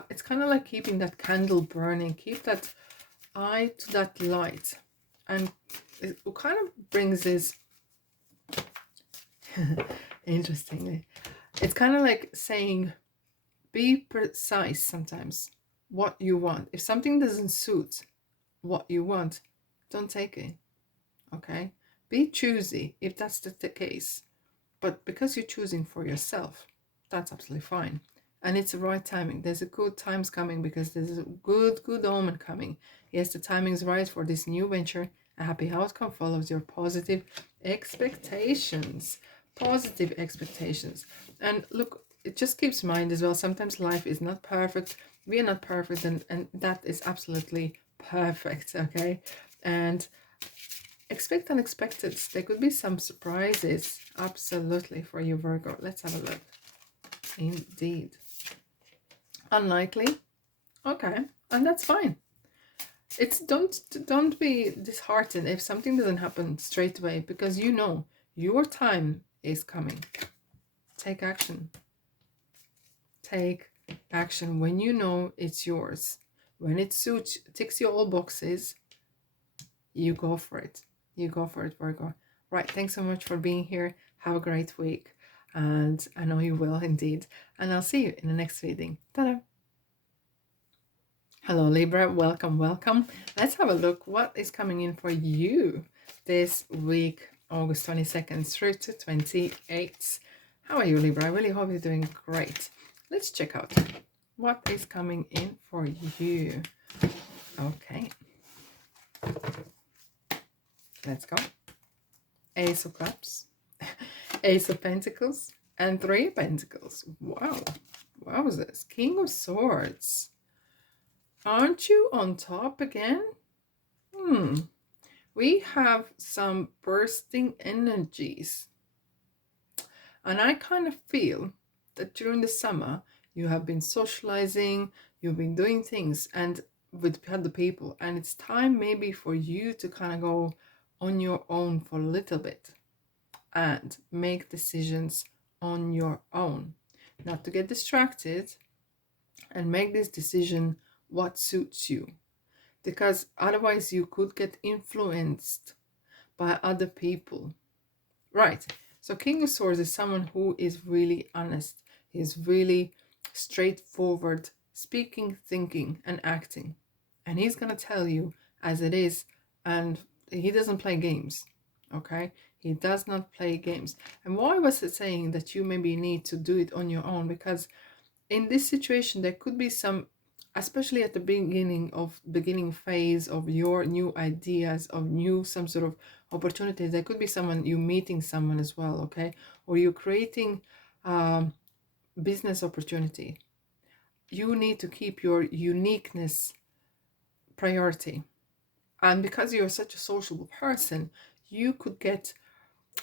It's kind of like keeping that candle burning. Keep that eye to that light. And it kind of brings this interestingly, it's kind of like saying, be precise sometimes what you want. If something doesn't suit what you want, don't take it. Okay, be choosy if that's the case, but because you're choosing for yourself, that's absolutely fine. And it's the right timing. There's a good times coming, because there's a good omen coming. Yes, the timing is right for this new venture. A happy outcome follows your positive expectations. Positive expectations. And look, it just keeps in mind as well, sometimes life is not perfect. We are not perfect, and that is absolutely perfect. Okay, and expect unexpected. There could be some surprises, absolutely, for you, Virgo. Let's have a look. Indeed. Unlikely. Okay, and that's fine. It's don't be disheartened if something doesn't happen straight away, because you know your time is coming. Take action. Take action when you know it's yours. When it suits, ticks your all boxes, you go for it. You go for it, Virgo. Right, thanks so much for being here. Have a great week. And I know you will indeed. And I'll see you in the next reading. Ta-da! Hello, Libra. Welcome, welcome. Let's have a look what is coming in for you this week, August 22nd through to 28th. How are you, Libra? I really hope you're doing great. Let's check out what is coming in for you. Okay. Let's go. Ace of Cups, Ace of Pentacles, and Three of Pentacles. Wow. What was this? King of Swords. Aren't you on top again? We have some bursting energies. And I kind of feel that during the summer, you have been socializing, you've been doing things and with other people. And it's time maybe for you to kind of go on your own for a little bit and make decisions on your own. not to get distracted, and make this decision what suits you. Because otherwise you could get influenced by other people. Right. So King of Swords is someone who is really honest. He's really straightforward, speaking, thinking, and acting. And he's going to tell you as it is. And he doesn't play games. Okay? He does not play games. And why was it saying that you maybe need to do it on your own? Because in this situation, there could be some, especially at the beginning phase of your new ideas, of new some sort of opportunities. There could be someone, you meeting someone as well, okay? Or you're creating business opportunity. You need to keep your uniqueness priority. And because you're such a sociable person, you could get,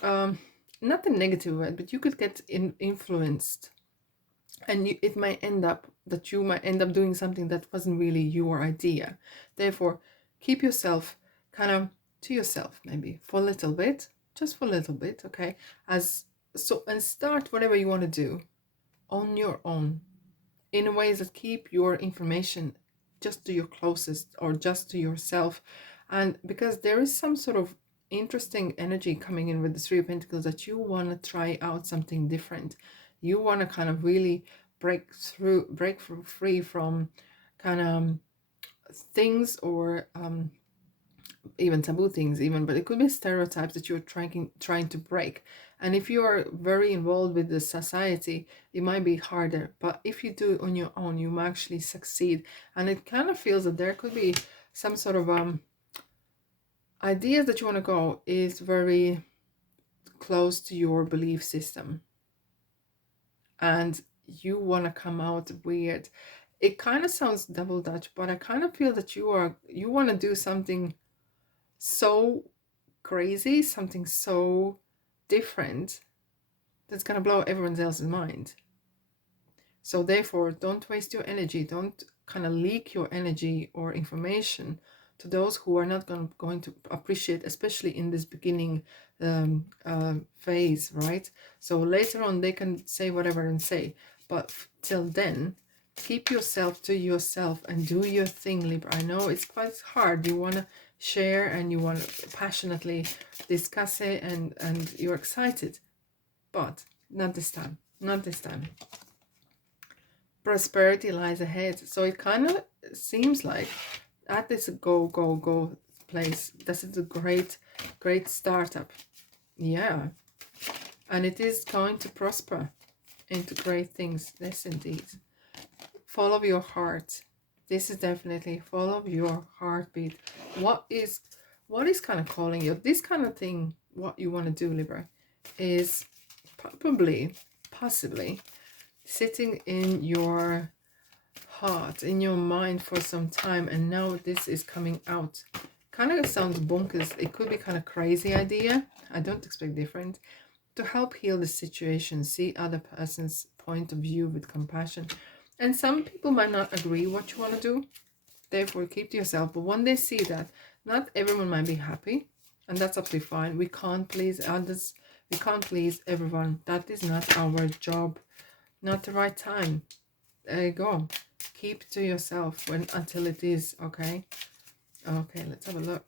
not a negative way, but you could get influenced. And it might end up that you might end up doing something that wasn't really your idea. Therefore, keep yourself kind of to yourself, maybe for a little bit, just for a little bit, okay? And start whatever you want to do on your own, in ways that keep your information just to your closest or just to yourself. And because there is some sort of interesting energy coming in with the Three of Pentacles, that you want to try out something different. You want to kind of really break free from kind of things, or even taboo things even, but it could be stereotypes that you're trying to break. And if you are very involved with the society, it might be harder, but if you do it on your own, you might actually succeed. And it kind of feels that there could be some sort of ideas that you want to go is very close to your belief system, and you want to come out weird. It kind of sounds double Dutch, but I kind of feel that you want to do something so crazy, something so different, that's going to blow everyone else's mind. So therefore, don't waste your energy. Don't kind of leak your energy or information to those who are not going to appreciate, especially in this beginning phase, right? So later on, they can say whatever and say, but till then, keep yourself to yourself and do your thing, Libra. I know it's quite hard. You want to share and you want to passionately discuss it, and you're excited, but not this time. Not this time. Prosperity lies ahead. So it kind of seems like at this go place, this is a great startup. Yeah, and it is going to prosper into great things. Yes, indeed. Follow your heart. This is definitely follow your heartbeat. What is kind of calling you? This kind of thing, what you want to do, Libra, is possibly sitting in your heart, in your mind for some time, and now this is coming out. Kind of sounds bonkers. It could be kind of crazy idea. I don't expect different. To help heal the situation, see other person's point of view with compassion. And some people might not agree what you want to do. Therefore, keep to yourself. But when they see that, not everyone might be happy, and that's absolutely fine. We can't please others. We can't please everyone. That is not our job. Not the right time. There you go. Keep to yourself until it is, okay? Okay, let's have a look.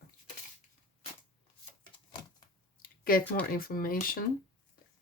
Get more information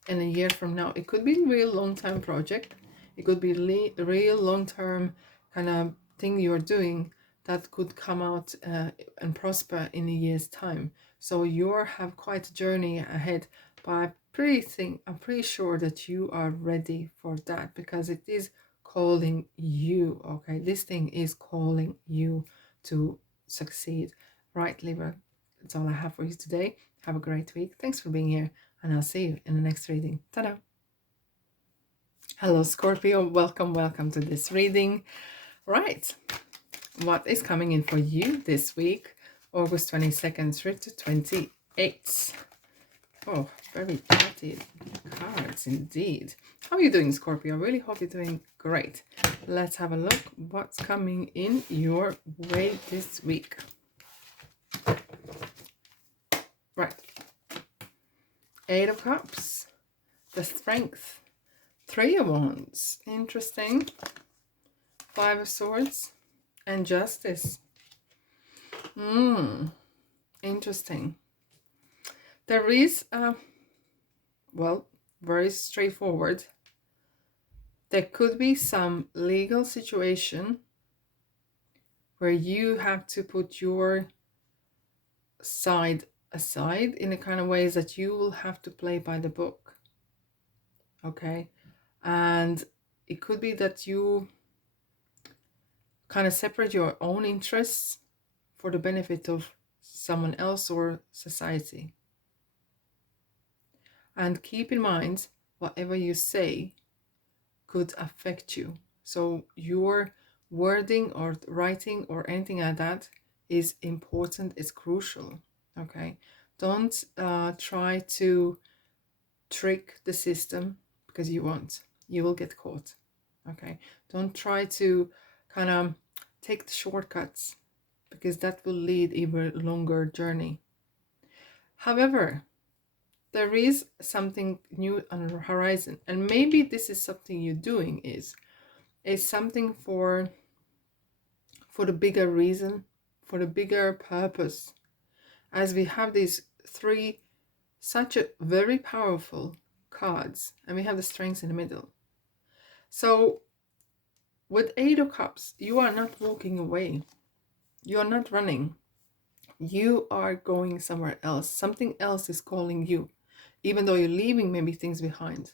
in a year from now. It could be a real long-term project. It could be a real long-term kind of thing you're doing that could come out and prosper in a year's time. So you have quite a journey ahead, but I'm pretty sure that you are ready for that, because it is calling you, okay? This thing is calling you to succeed. Right, Libra, that's all I have for you today. Have a great week. Thanks for being here, and I'll see you in the next reading. Ta-da! Hello, Scorpio. Welcome to this reading. Right, what is coming in for you this week, August 22nd through to 28th? Oh, very pretty cards indeed. How are you doing, Scorpio? I really hope you're doing great. Let's have a look what's coming in your way this week. Right. 8 of Cups. The Strength. Three of Wands. Interesting. Five of Swords. And Justice. Interesting. There is, well, very straightforward. There could be some legal situation where you have to put your side aside in a kind of ways that you will have to play by the book. Okay? And it could be that you kind of separate your own interests for the benefit of someone else or society. And keep in mind, whatever you say could affect you. So your wording or writing or anything like that is important, it's crucial. Okay? Don't try to trick the system, because you won't. You will get caught. Okay? Don't try to kind of take the shortcuts, because that will lead even longer journey. However, there is something new on the horizon, and maybe this is something you're doing is something for the bigger reason, for the bigger purpose, as we have these three such a very powerful cards, and we have the strengths in the middle. So with Eight of Cups, you are not walking away, you are not running, you are going somewhere else. Something else is calling you, even though you're leaving maybe things behind.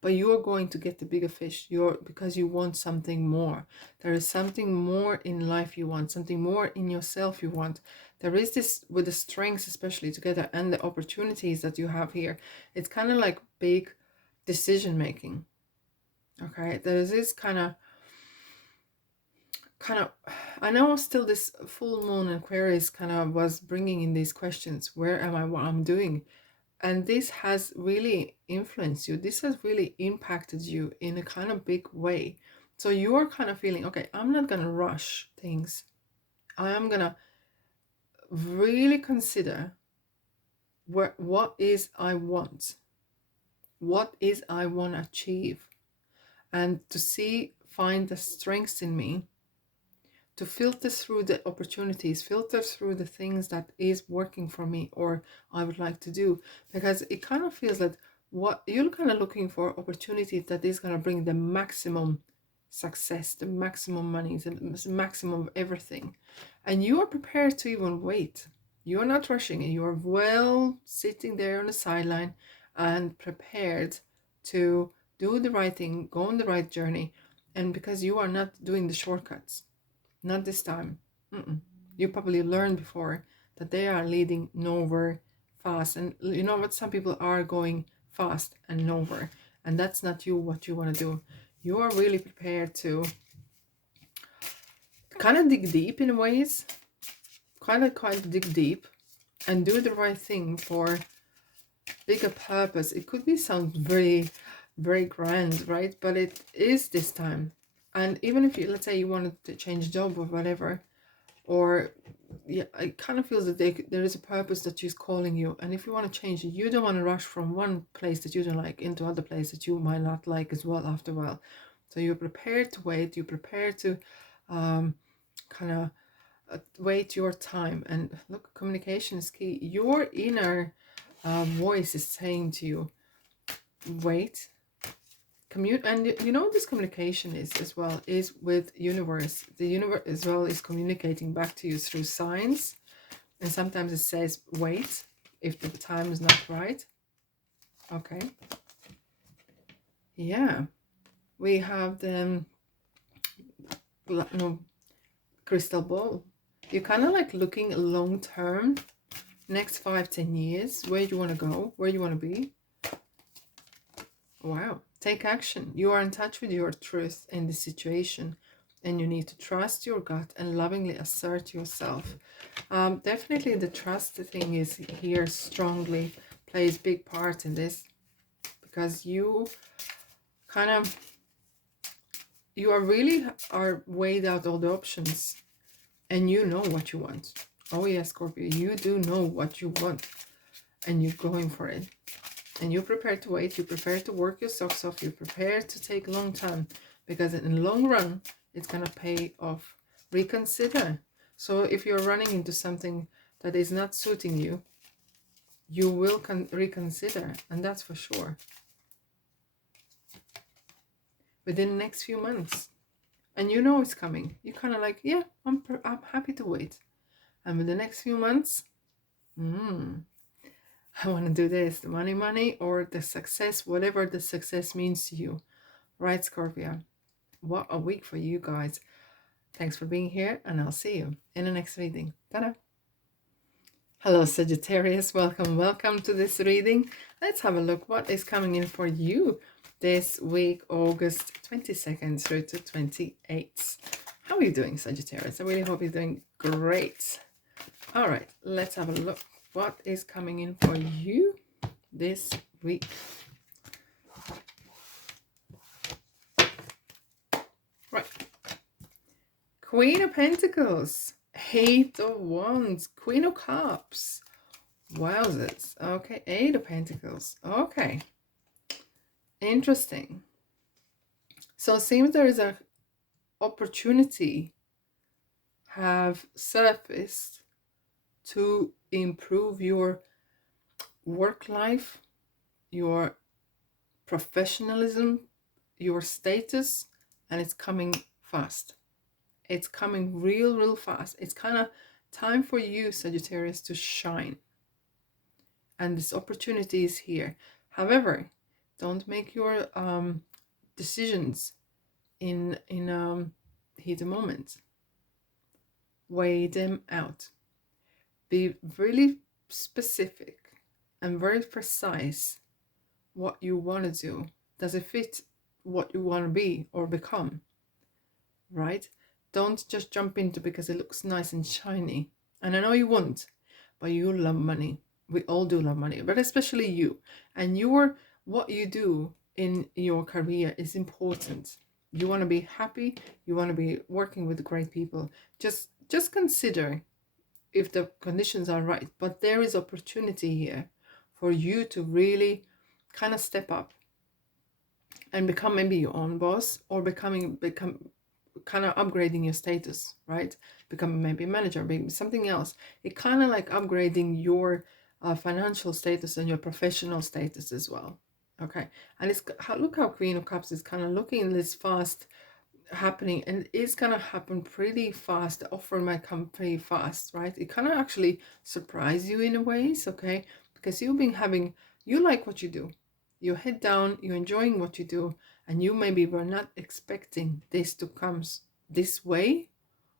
But you are going to get the bigger fish, because you want something more. There is something more in life you want, something more in yourself you want. There is this, with the strengths especially together and the opportunities that you have here, it's kind of like big decision making. Okay, there is this kind of, I know still this full moon Aquarius kind of was bringing in these questions. Where am I, what I'm doing? And this has really influenced you. This has really impacted you in a kind of big way. So you are kind of feeling, okay, I'm not going to rush things. I am going to really consider what is I want. What is I want to achieve. And to find the strengths in me, to filter through the opportunities, filter through the things that is working for me or I would like to do. Because it kind of feels like what you're kind of looking for, opportunities that is going to bring the maximum success, the maximum money, the maximum of everything. And you are prepared to even wait. You're not rushing it. You're well sitting there on the sideline and prepared to do the right thing, go on the right journey. And because you are not doing the shortcuts. Not this time. You probably learned before that they are leading nowhere fast. And you know what? Some people are going fast and nowhere. And that's not what you want to do. You are really prepared to kind of dig deep in ways. Kind of dig deep and do the right thing for bigger purpose. It could be sound very, very grand, right? But it is this time. And even if you, let's say you wanted to change job or whatever, or yeah, it kind of feels that there is a purpose that she's calling you. And if you want to change it, you don't want to rush from one place that you don't like into other place that you might not like as well after a while. So you're prepared to wait. You're prepared to kind of wait your time. And look, communication is key. Your inner voice is saying to you, wait. And you know this communication is as well is with universe. The universe as well is communicating back to you through signs, and sometimes it says wait if the time is not right. Okay, yeah, we have the crystal ball. You're kind of like looking long term, next 5-10 years, where you want to go, where you want to be. Wow. Take action. You are in touch with your truth in this situation, and you need to trust your gut and lovingly assert yourself. Definitely the trust thing is here strongly, plays big part in this, because you are weighed out all the options, and you know what you want. Oh yes, Scorpio, you do know what you want, and you're going for it. And you're prepared to wait, you're prepared to work your socks off, you're prepared to take a long time, because in the long run, it's going to pay off. Reconsider. So if you're running into something that is not suiting you, you will reconsider, and that's for sure. Within the next few months. And you know it's coming. You're kind of like, yeah, I'm happy to wait. And with the next few months, I want to do this, the money, or the success, whatever the success means to you. Right, Scorpio? What a week for you guys. Thanks for being here, and I'll see you in the next reading. Ta-da! Hello, Sagittarius. Welcome to this reading. Let's have a look what is coming in for you this week, August 22nd through to 28th. How are you doing, Sagittarius? I really hope you're doing great. All right, let's have a look. What is coming in for you this week? Right. Queen of Pentacles, Eight of Wands, Queen of Cups. Wowzers. Okay, Eight of Pentacles. Okay. Interesting. So it seems there is an opportunity have surfaced to improve your work life, your professionalism, your status, and it's coming fast. It's coming real fast. It's kind of time for you, Sagittarius, to shine. And this opportunity is here. However, don't make your decisions in heat of moment. Weigh them out. Be really specific and very precise what you want to do. Does it fit what you want to be or become? Right? Don't just jump into because it looks nice and shiny. And I know you won't, but you love money. We all do love money, but especially you. And what you do in your career is important. You want to be happy. You want to be working with great people. Just consider if the conditions are right. But there is opportunity here for you to really kind of step up and become maybe your own boss, or become kind of upgrading your status, right? Becoming maybe a manager, maybe something else. It kind of like upgrading your financial status and your professional status as well. Okay, and it's look how Queen of Cups is kind of looking this fast happening, and it's gonna happen pretty fast. The offer might come pretty fast, right? It kind of actually surprise you in a ways, okay? Because you like what you do. You're head down, you're enjoying what you do, and you maybe were not expecting this to come this way,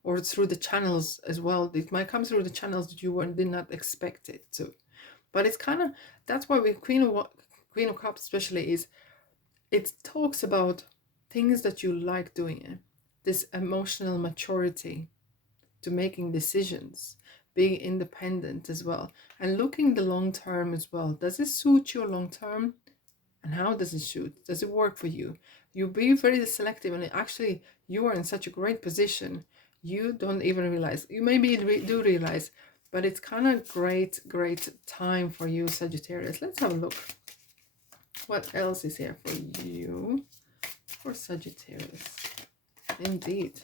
or through the channels as well. It might come through the channels that you did not expect it to. But it's kind of, that's why with Queen of Cups especially, is it talks about things that you like doing, this emotional maturity to making decisions, being independent as well, and looking the long term as well. Does it suit your long term? And how does it suit? Does it work for you? You be very selective, and actually you are in such a great position, you don't even realize. You maybe do realize, but it's kind of great time for you, Sagittarius. Let's have a look. What else is here for you, for Sagittarius? Indeed.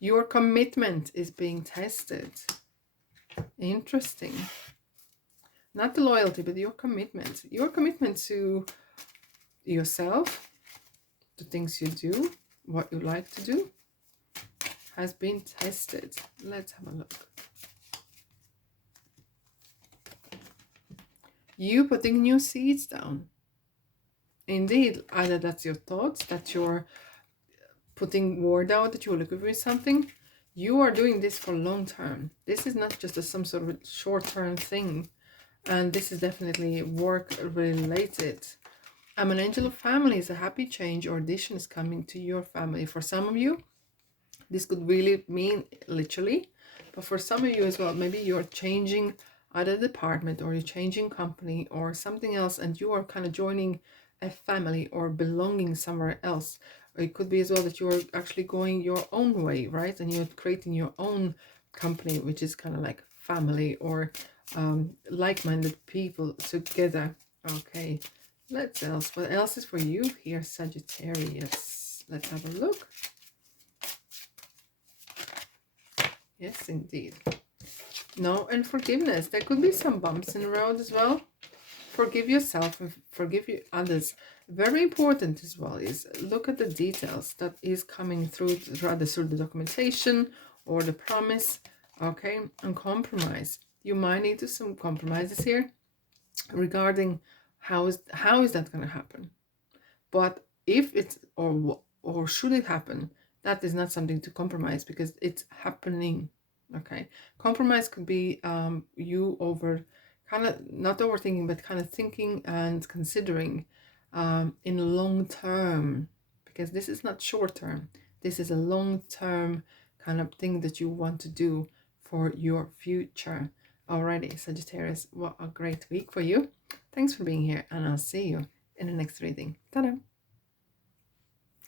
Your commitment is being tested. Interesting. Not the loyalty, but your commitment. Your commitment to yourself, the things you do, what you like to do, has been tested. Let's have a look. You putting new seeds down. Indeed, either that's your thoughts, that you're putting word out, that you're looking for something. You are doing this for long term. This is not just some sort of short-term thing. And this is definitely work related. I'm an angel of family. Is a happy change or addition is coming to your family. For some of you, this could really mean literally, but for some of you as well, maybe you're changing either department, or you're changing company or something else, and you are kind of joining a family or belonging somewhere else. Or it could be as well that you're actually going your own way, right? And you're creating your own company, which is kind of like family, or like-minded people together. Okay, let's else. What else is for you here, Sagittarius? Let's have a look. Yes, indeed. No, and forgiveness. There could be some bumps in the road as well. Forgive yourself and forgive others. Very important as well is look at the details that is coming through, rather through the documentation or the promise, okay, and compromise. You might need to some compromises here regarding how is that going to happen. But if it's or should it happen, that is not something to compromise because it's happening. Okay, compromise could be you over kind of not overthinking, but kind of thinking and considering in long term, because this is not short term. This is a long term kind of thing that you want to do for your future. Alrighty, Sagittarius, what a great week for you. Thanks for being here, and I'll see you in the next reading. Ta-da!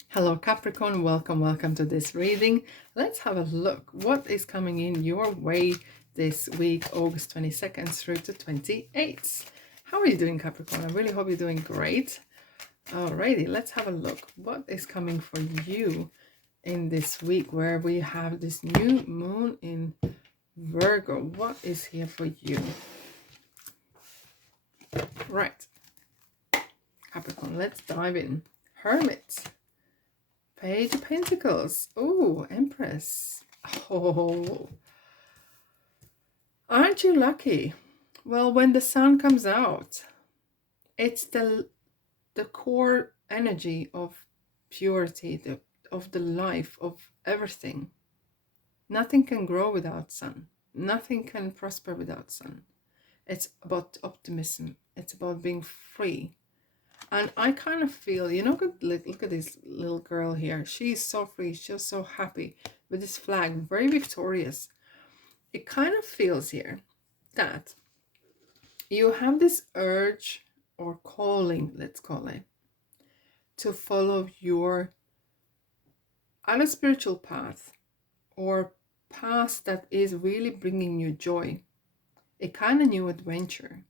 Hello Capricorn, welcome to this reading. Let's have a look what is coming in your way this week, August 22nd through to 28th. How are you doing, Capricorn? I really hope you're doing great. Alrighty, let's have a look what is coming for you in this week where we have this new moon in Virgo. What is here for you? Right, Capricorn, let's dive in. Hermit, Page of Pentacles. Oh, Empress. Oh, aren't you lucky? Well, when the sun comes out, it's the core energy of purity, of the life, of everything. Nothing can grow without sun. Nothing can prosper without sun. It's about optimism. It's about being free. And I kind of feel, you know, look at this little girl here. She's so free. She's so happy with this flag. Very victorious. It kind of feels here that you have this urge or calling, let's call it, to follow your other spiritual path or path that is really bringing you joy. A kind of new adventure.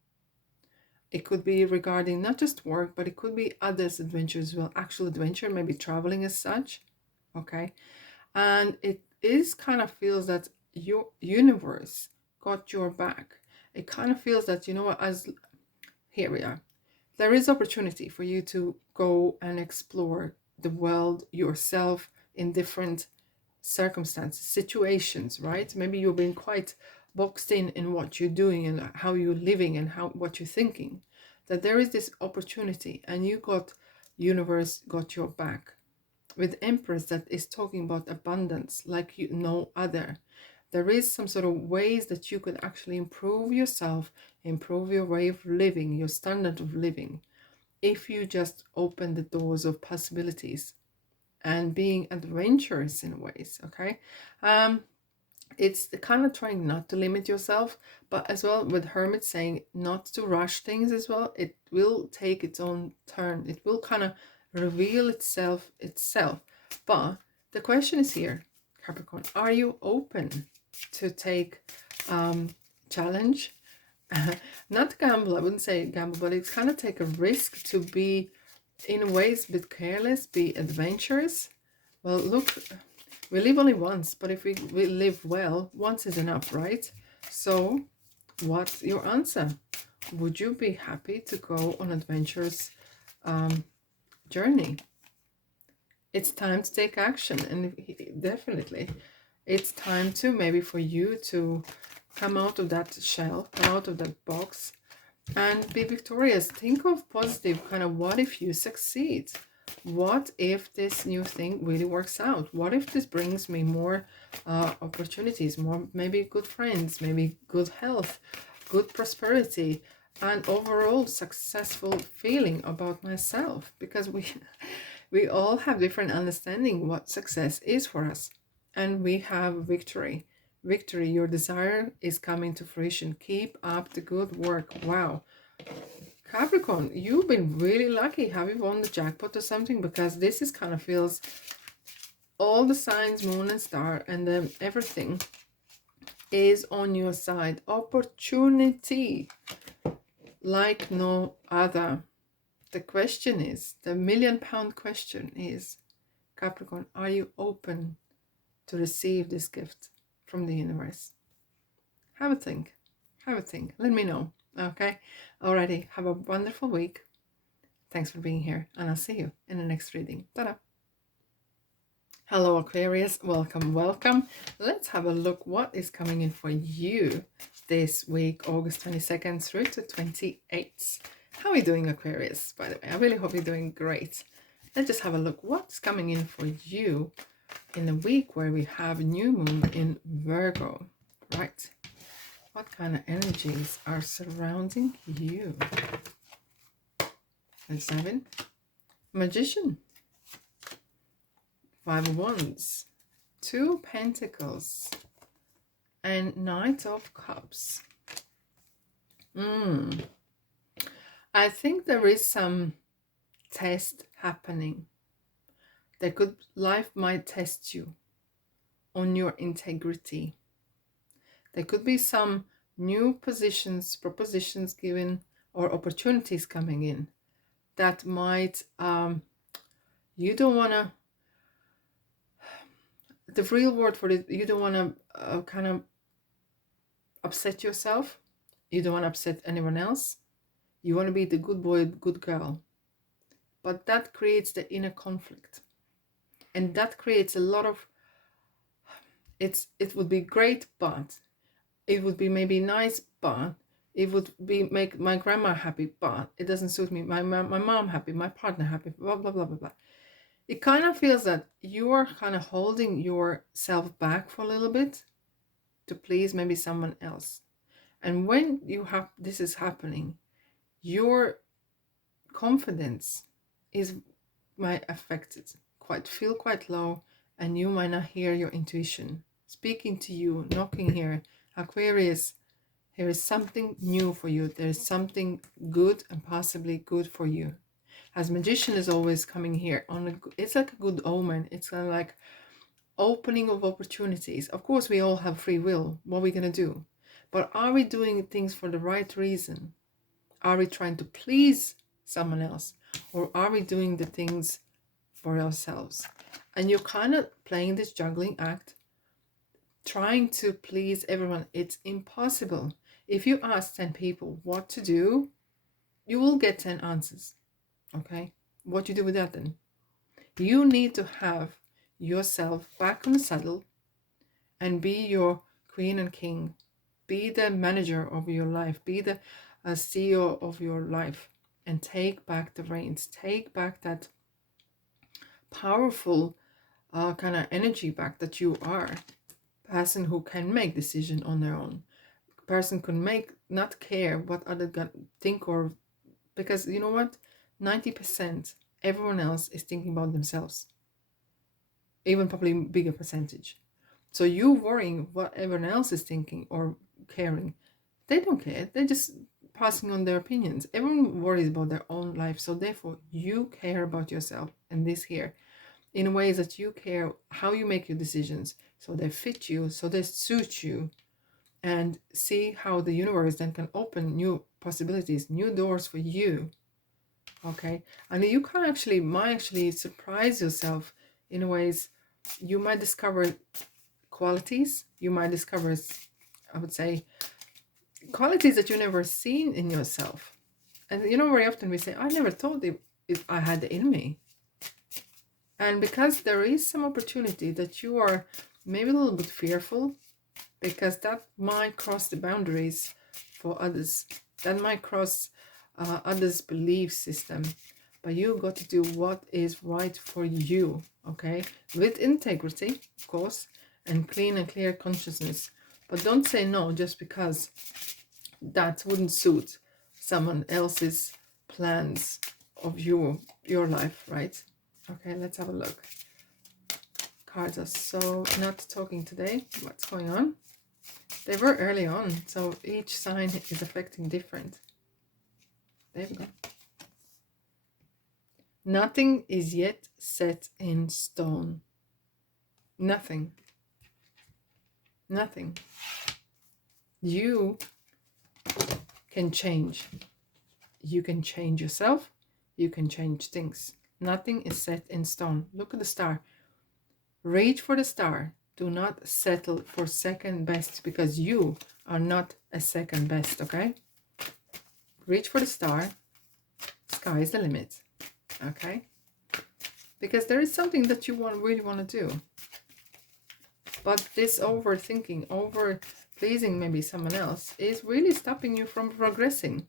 It could be regarding not just work, but it could be others' adventures as well. Actual adventure, maybe traveling as such. Okay. And it is kind of feels that your universe got your back. It kind of feels that, you know what, as here we are. There is opportunity for you to go and explore the world yourself in different circumstances, situations, right? Maybe you've been quite boxed in what you're doing and how you're living and what you're thinking, that there is this opportunity and universe got your back. With Empress, that is talking about abundance like no other. There is some sort of ways that you could actually improve yourself, improve your way of living, your standard of living, if you just open the doors of possibilities and being adventurous in ways. Okay, it's the kind of trying not to limit yourself, but as well with Hermit saying not to rush things as well. It will take its own turn. It will kind of reveal itself. But the question is here, Capricorn, are you open to take challenge? Not gamble, I wouldn't say gamble, but it's kind of take a risk to be in ways a bit careless, be adventurous. Well, look, we live only once, but if we live well, once is enough, right? So what's your answer? Would you be happy to go on adventurous journey? It's time to take action, and definitely it's time to maybe for you to come out of that shell, come out of that box and be victorious. Think of positive, kind of what if you succeed? What if this new thing really works out? What if this brings me more opportunities, more maybe good friends, maybe good health, good prosperity, and overall successful feeling about myself? Because we all have different understanding what success is for us, and we have victory. Victory, your desire is coming to fruition. Keep up the good work. Wow. Capricorn, you've been really lucky. Have you won the jackpot or something? Because this is kind of feels all the signs, moon and star, and then everything is on your side. Opportunity like no other. The question is, the £1,000,000 question is, Capricorn, are you open to receive this gift from the universe? Have a think. Have a think. Let me know. Okay? Alrighty. Have a wonderful week. Thanks for being here. And I'll see you in the next reading. Ta-da! Hello, Aquarius. Welcome, welcome. Let's have a look what is coming in for you this week, August 22nd through to 28th. How are you doing, Aquarius, by the way? I really hope you're doing great. Let's just have a look what's coming in for you in a week where we have new moon in Virgo. Right. What kind of energies are surrounding you? Let's dive in. Magician. 5 of Wands. 2 Pentacles. And Knight of Cups. I think there is some test happening. Life might test you on your integrity. There could be some new propositions given, or opportunities coming in that might, you don't want to, the real word for it, you don't want to kind of upset yourself. You don't want to upset anyone else. You want to be the good boy, good girl. But that creates the inner conflict. And that creates a lot of, it would be great, but it would be maybe nice, but it would be make my grandma happy, but it doesn't suit me. My mom happy, my partner happy, blah, blah, blah, blah, blah. It kind of feels that you are kind of holding yourself back for a little bit to please maybe someone else. And when this is happening, your confidence might affected, feel quite low, and you might not hear your intuition speaking to you, knocking here. Aquarius, here is something new for you. There is something good and possibly good for you. As Magician is always coming here it's like a good omen. It's kind of like opening of opportunities. Of course, we all have free will. What are we going to do? But are we doing things for the right reason? Are we trying to please someone else? Or are we doing the things for ourselves? And you're kind of playing this juggling act, trying to please everyone. It's impossible. If you ask 10 people what to do, you will get 10 answers. Okay? What do you do with that then? You need to have yourself back on the saddle and be your queen and king. Be the manager of your life. Be the CEO of your life. And take back the reins. Take back that powerful kind of energy back that you are. Person who can make decision on their own. Person can not care what others think, or because you know what? 90% everyone else is thinking about themselves. Even probably bigger percentage. So you worrying what everyone else is thinking or caring. They don't care. They're just passing on their opinions. Everyone worries about their own life. So therefore you care about yourself and this here in ways that you care how you make your decisions. So they fit you, so they suit you, and see how the universe then can open new possibilities, new doors for you. Okay, and you can might actually surprise yourself in ways. You might discover qualities. You might discover, I would say, qualities that you never seen in yourself. And very often we say, I never thought if I had it in me. And because there is some opportunity that you are maybe a little bit fearful, because that might cross the boundaries for others. That might cross others' belief system. But you got to do what is right for you, okay? With integrity, of course, and clean and clear consciousness. But don't say no just because that wouldn't suit someone else's plans of your life, right? Okay, let's have a look. Cards are so not talking today. What's going on? They were early on, so each sign is affecting different. There we go. Nothing is yet set in stone. Nothing. Nothing. You can change. You can change yourself. You can change things. Nothing is set in stone. Look at the star. Reach for the star. Do not settle for second best, because you are not a second best, okay? Reach for the star. Sky is the limit, okay? Because there is something that you really want to do. But this overthinking, over pleasing maybe someone else, is really stopping you from progressing.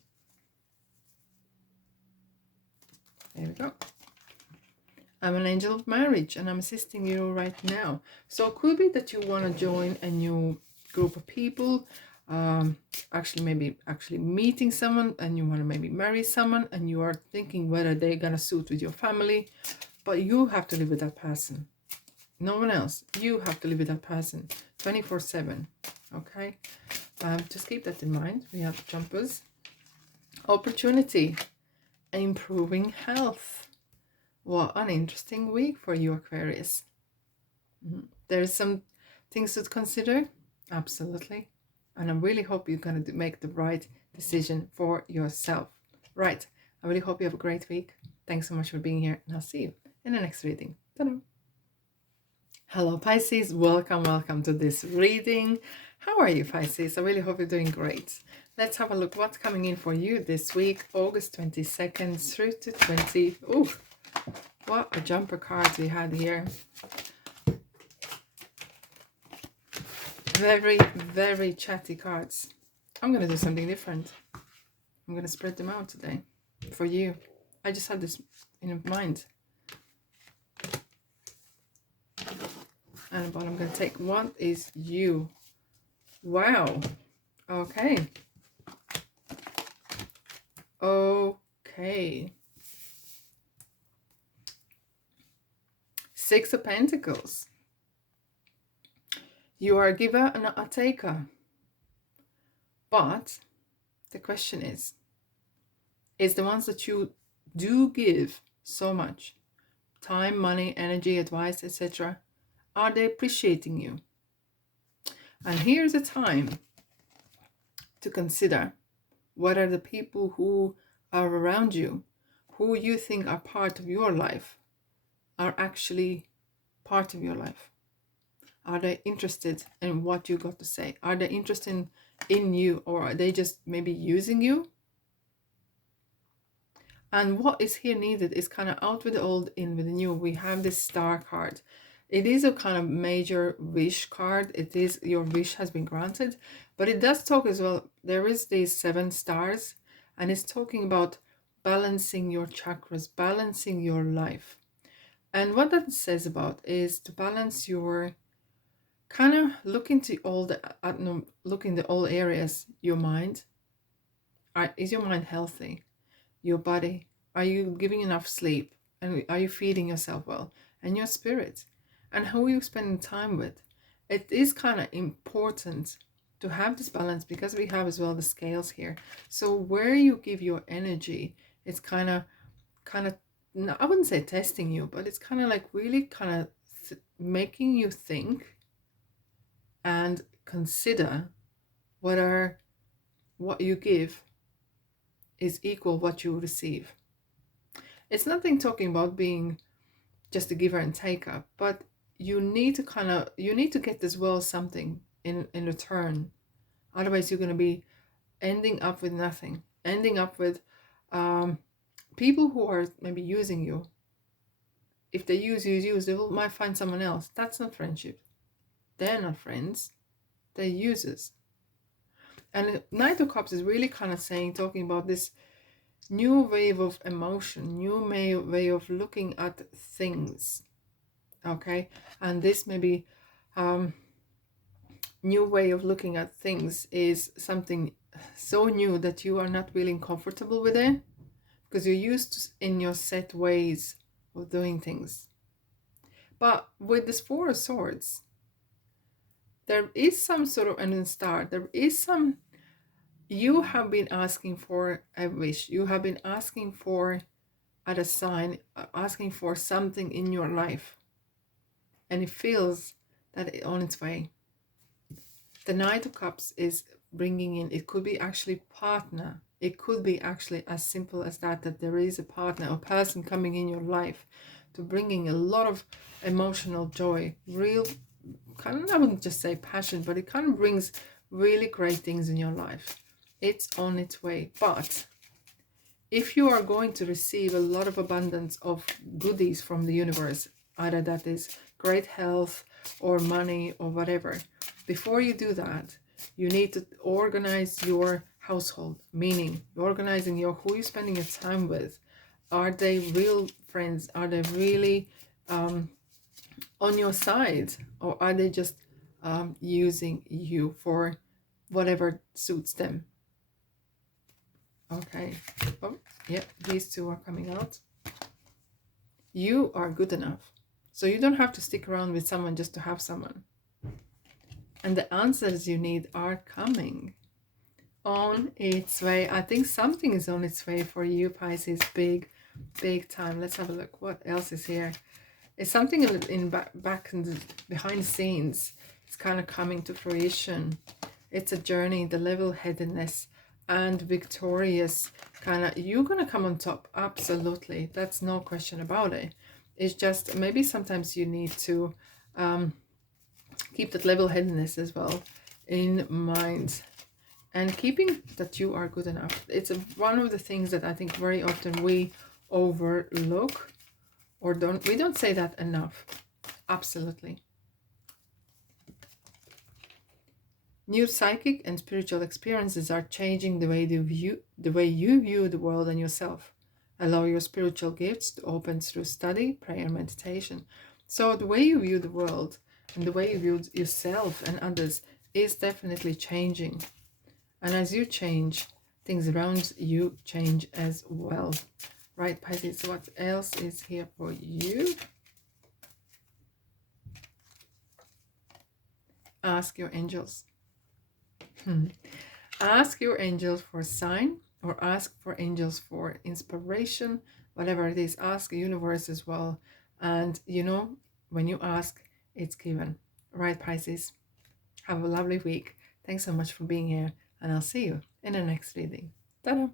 There we go. I'm an angel of marriage and I'm assisting you right now. So it could be that you want to join a new group of people. Actually meeting someone, and you want to maybe marry someone, and you are thinking whether they're going to suit with your family. But you have to live with that person. No one else. You have to live with that person 24/7. Okay? Just keep that in mind. We have jumpers. Opportunity. Improving health. What an interesting week for you, Aquarius. There's some things to consider. Absolutely. And I really hope you're going to make the right decision for yourself. Right. I really hope you have a great week. Thanks so much for being here, and I'll see you in the next reading. Ta-da! Hello, Pisces. Welcome to this reading. How are you, Pisces? I really hope you're doing great. Let's have a look what's coming in for you this week, August 22nd through to 20. Oh, what a jumper cards we had here. Very, very chatty cards. I'm going to do something different. I'm going to spread them out today for you. I just had this in mind. And what I'm going to take, what is you? Wow. Okay. Okay. Six of Pentacles. You are a giver and a taker. But the question is the ones that you do give so much, time, money, energy, advice, etc., are they appreciating you? And here's a time to consider what are the people who are around you, who you think are part of your life, are actually part of your life. Are they interested in what you got to say? Are they interested in you, or are they just maybe using you? And what is here needed is kind of out with the old, in with the new. We have this star card. It is a kind of major wish card. It is, your wish has been granted. But it does talk as well, there is these 7 stars, and it's talking about balancing your chakras, balancing your life. And what that says about is to balance your, kind of look into all the, look in the all areas. Your mind, is your mind healthy? Your body, are you giving enough sleep? And are you feeding yourself well? And your spirit, and who are you spending time with? It is kind of important to have this balance, because we have as well the scales here. So where you give your energy, it's kind of, no, I wouldn't say testing you, but it's kind of like really kind of making you think and consider whether what you give is equal what you receive. It's nothing talking about being just a giver and taker, but you need to kind of, you need to get as well something in return. Otherwise you're going to be ending up with nothing, ending up with people who are maybe using you. If they use, they might find someone else. That's not friendship. They're not friends. They're users. And Knight of Cups is really kind of saying, talking about this new wave of emotion, new way of looking at things. Okay, and this maybe new way of looking at things is something so new that you are not feeling comfortable with it, because you're used to, in your set ways of doing things. But with this 4 of Swords, there is some sort of an star, there is some, you have been asking for a wish, you have been asking for a sign, asking for something in your life, and it feels that it's on its way. The Knight of Cups is bringing in, it could be actually partner. It could be actually as simple as that, that there is a partner, a person coming in your life to bringing a lot of emotional joy, real kind of, I wouldn't just say passion, but it kind of brings really great things in your life. It's on its way. But if you are going to receive a lot of abundance of goodies from the universe, either that is great health or money or whatever, before you do that, you need to organize your household, meaning organizing who you're spending your time with. Are they real friends? Are they really on your side? Or are they just using you for whatever suits them? Okay. Oh, yeah, these two are coming out. You are good enough. So you don't have to stick around with someone just to have someone. And the answers you need are coming on its way. I think something is on its way for you, Pisces. Big time. Let's have a look. What else is here? It's something back in the behind the scenes. It's kind of coming to fruition. It's a journey, the level-headedness and victorious kind of. You're gonna come on top, absolutely. That's no question about it. It's just maybe sometimes you need to keep that level-headedness as well in mind, and keeping that you are good enough. It's one of the things that I think very often we overlook, or we don't say that enough. Absolutely. New psychic and spiritual experiences are changing the way you view the world and yourself. Allow your spiritual gifts to open through study, prayer, and meditation. So the way you view the world and the way you view yourself and others is definitely changing. And as you change, things around you change as well. Right, Pisces, what else is here for you? Ask your angels. Ask your angels for a sign, or ask for angels for inspiration, whatever it is. Ask the universe as well. And you know, when you ask, it's given. Right, Pisces? Have a lovely week. Thanks so much for being here, and I'll see you in the next reading. Ta-da!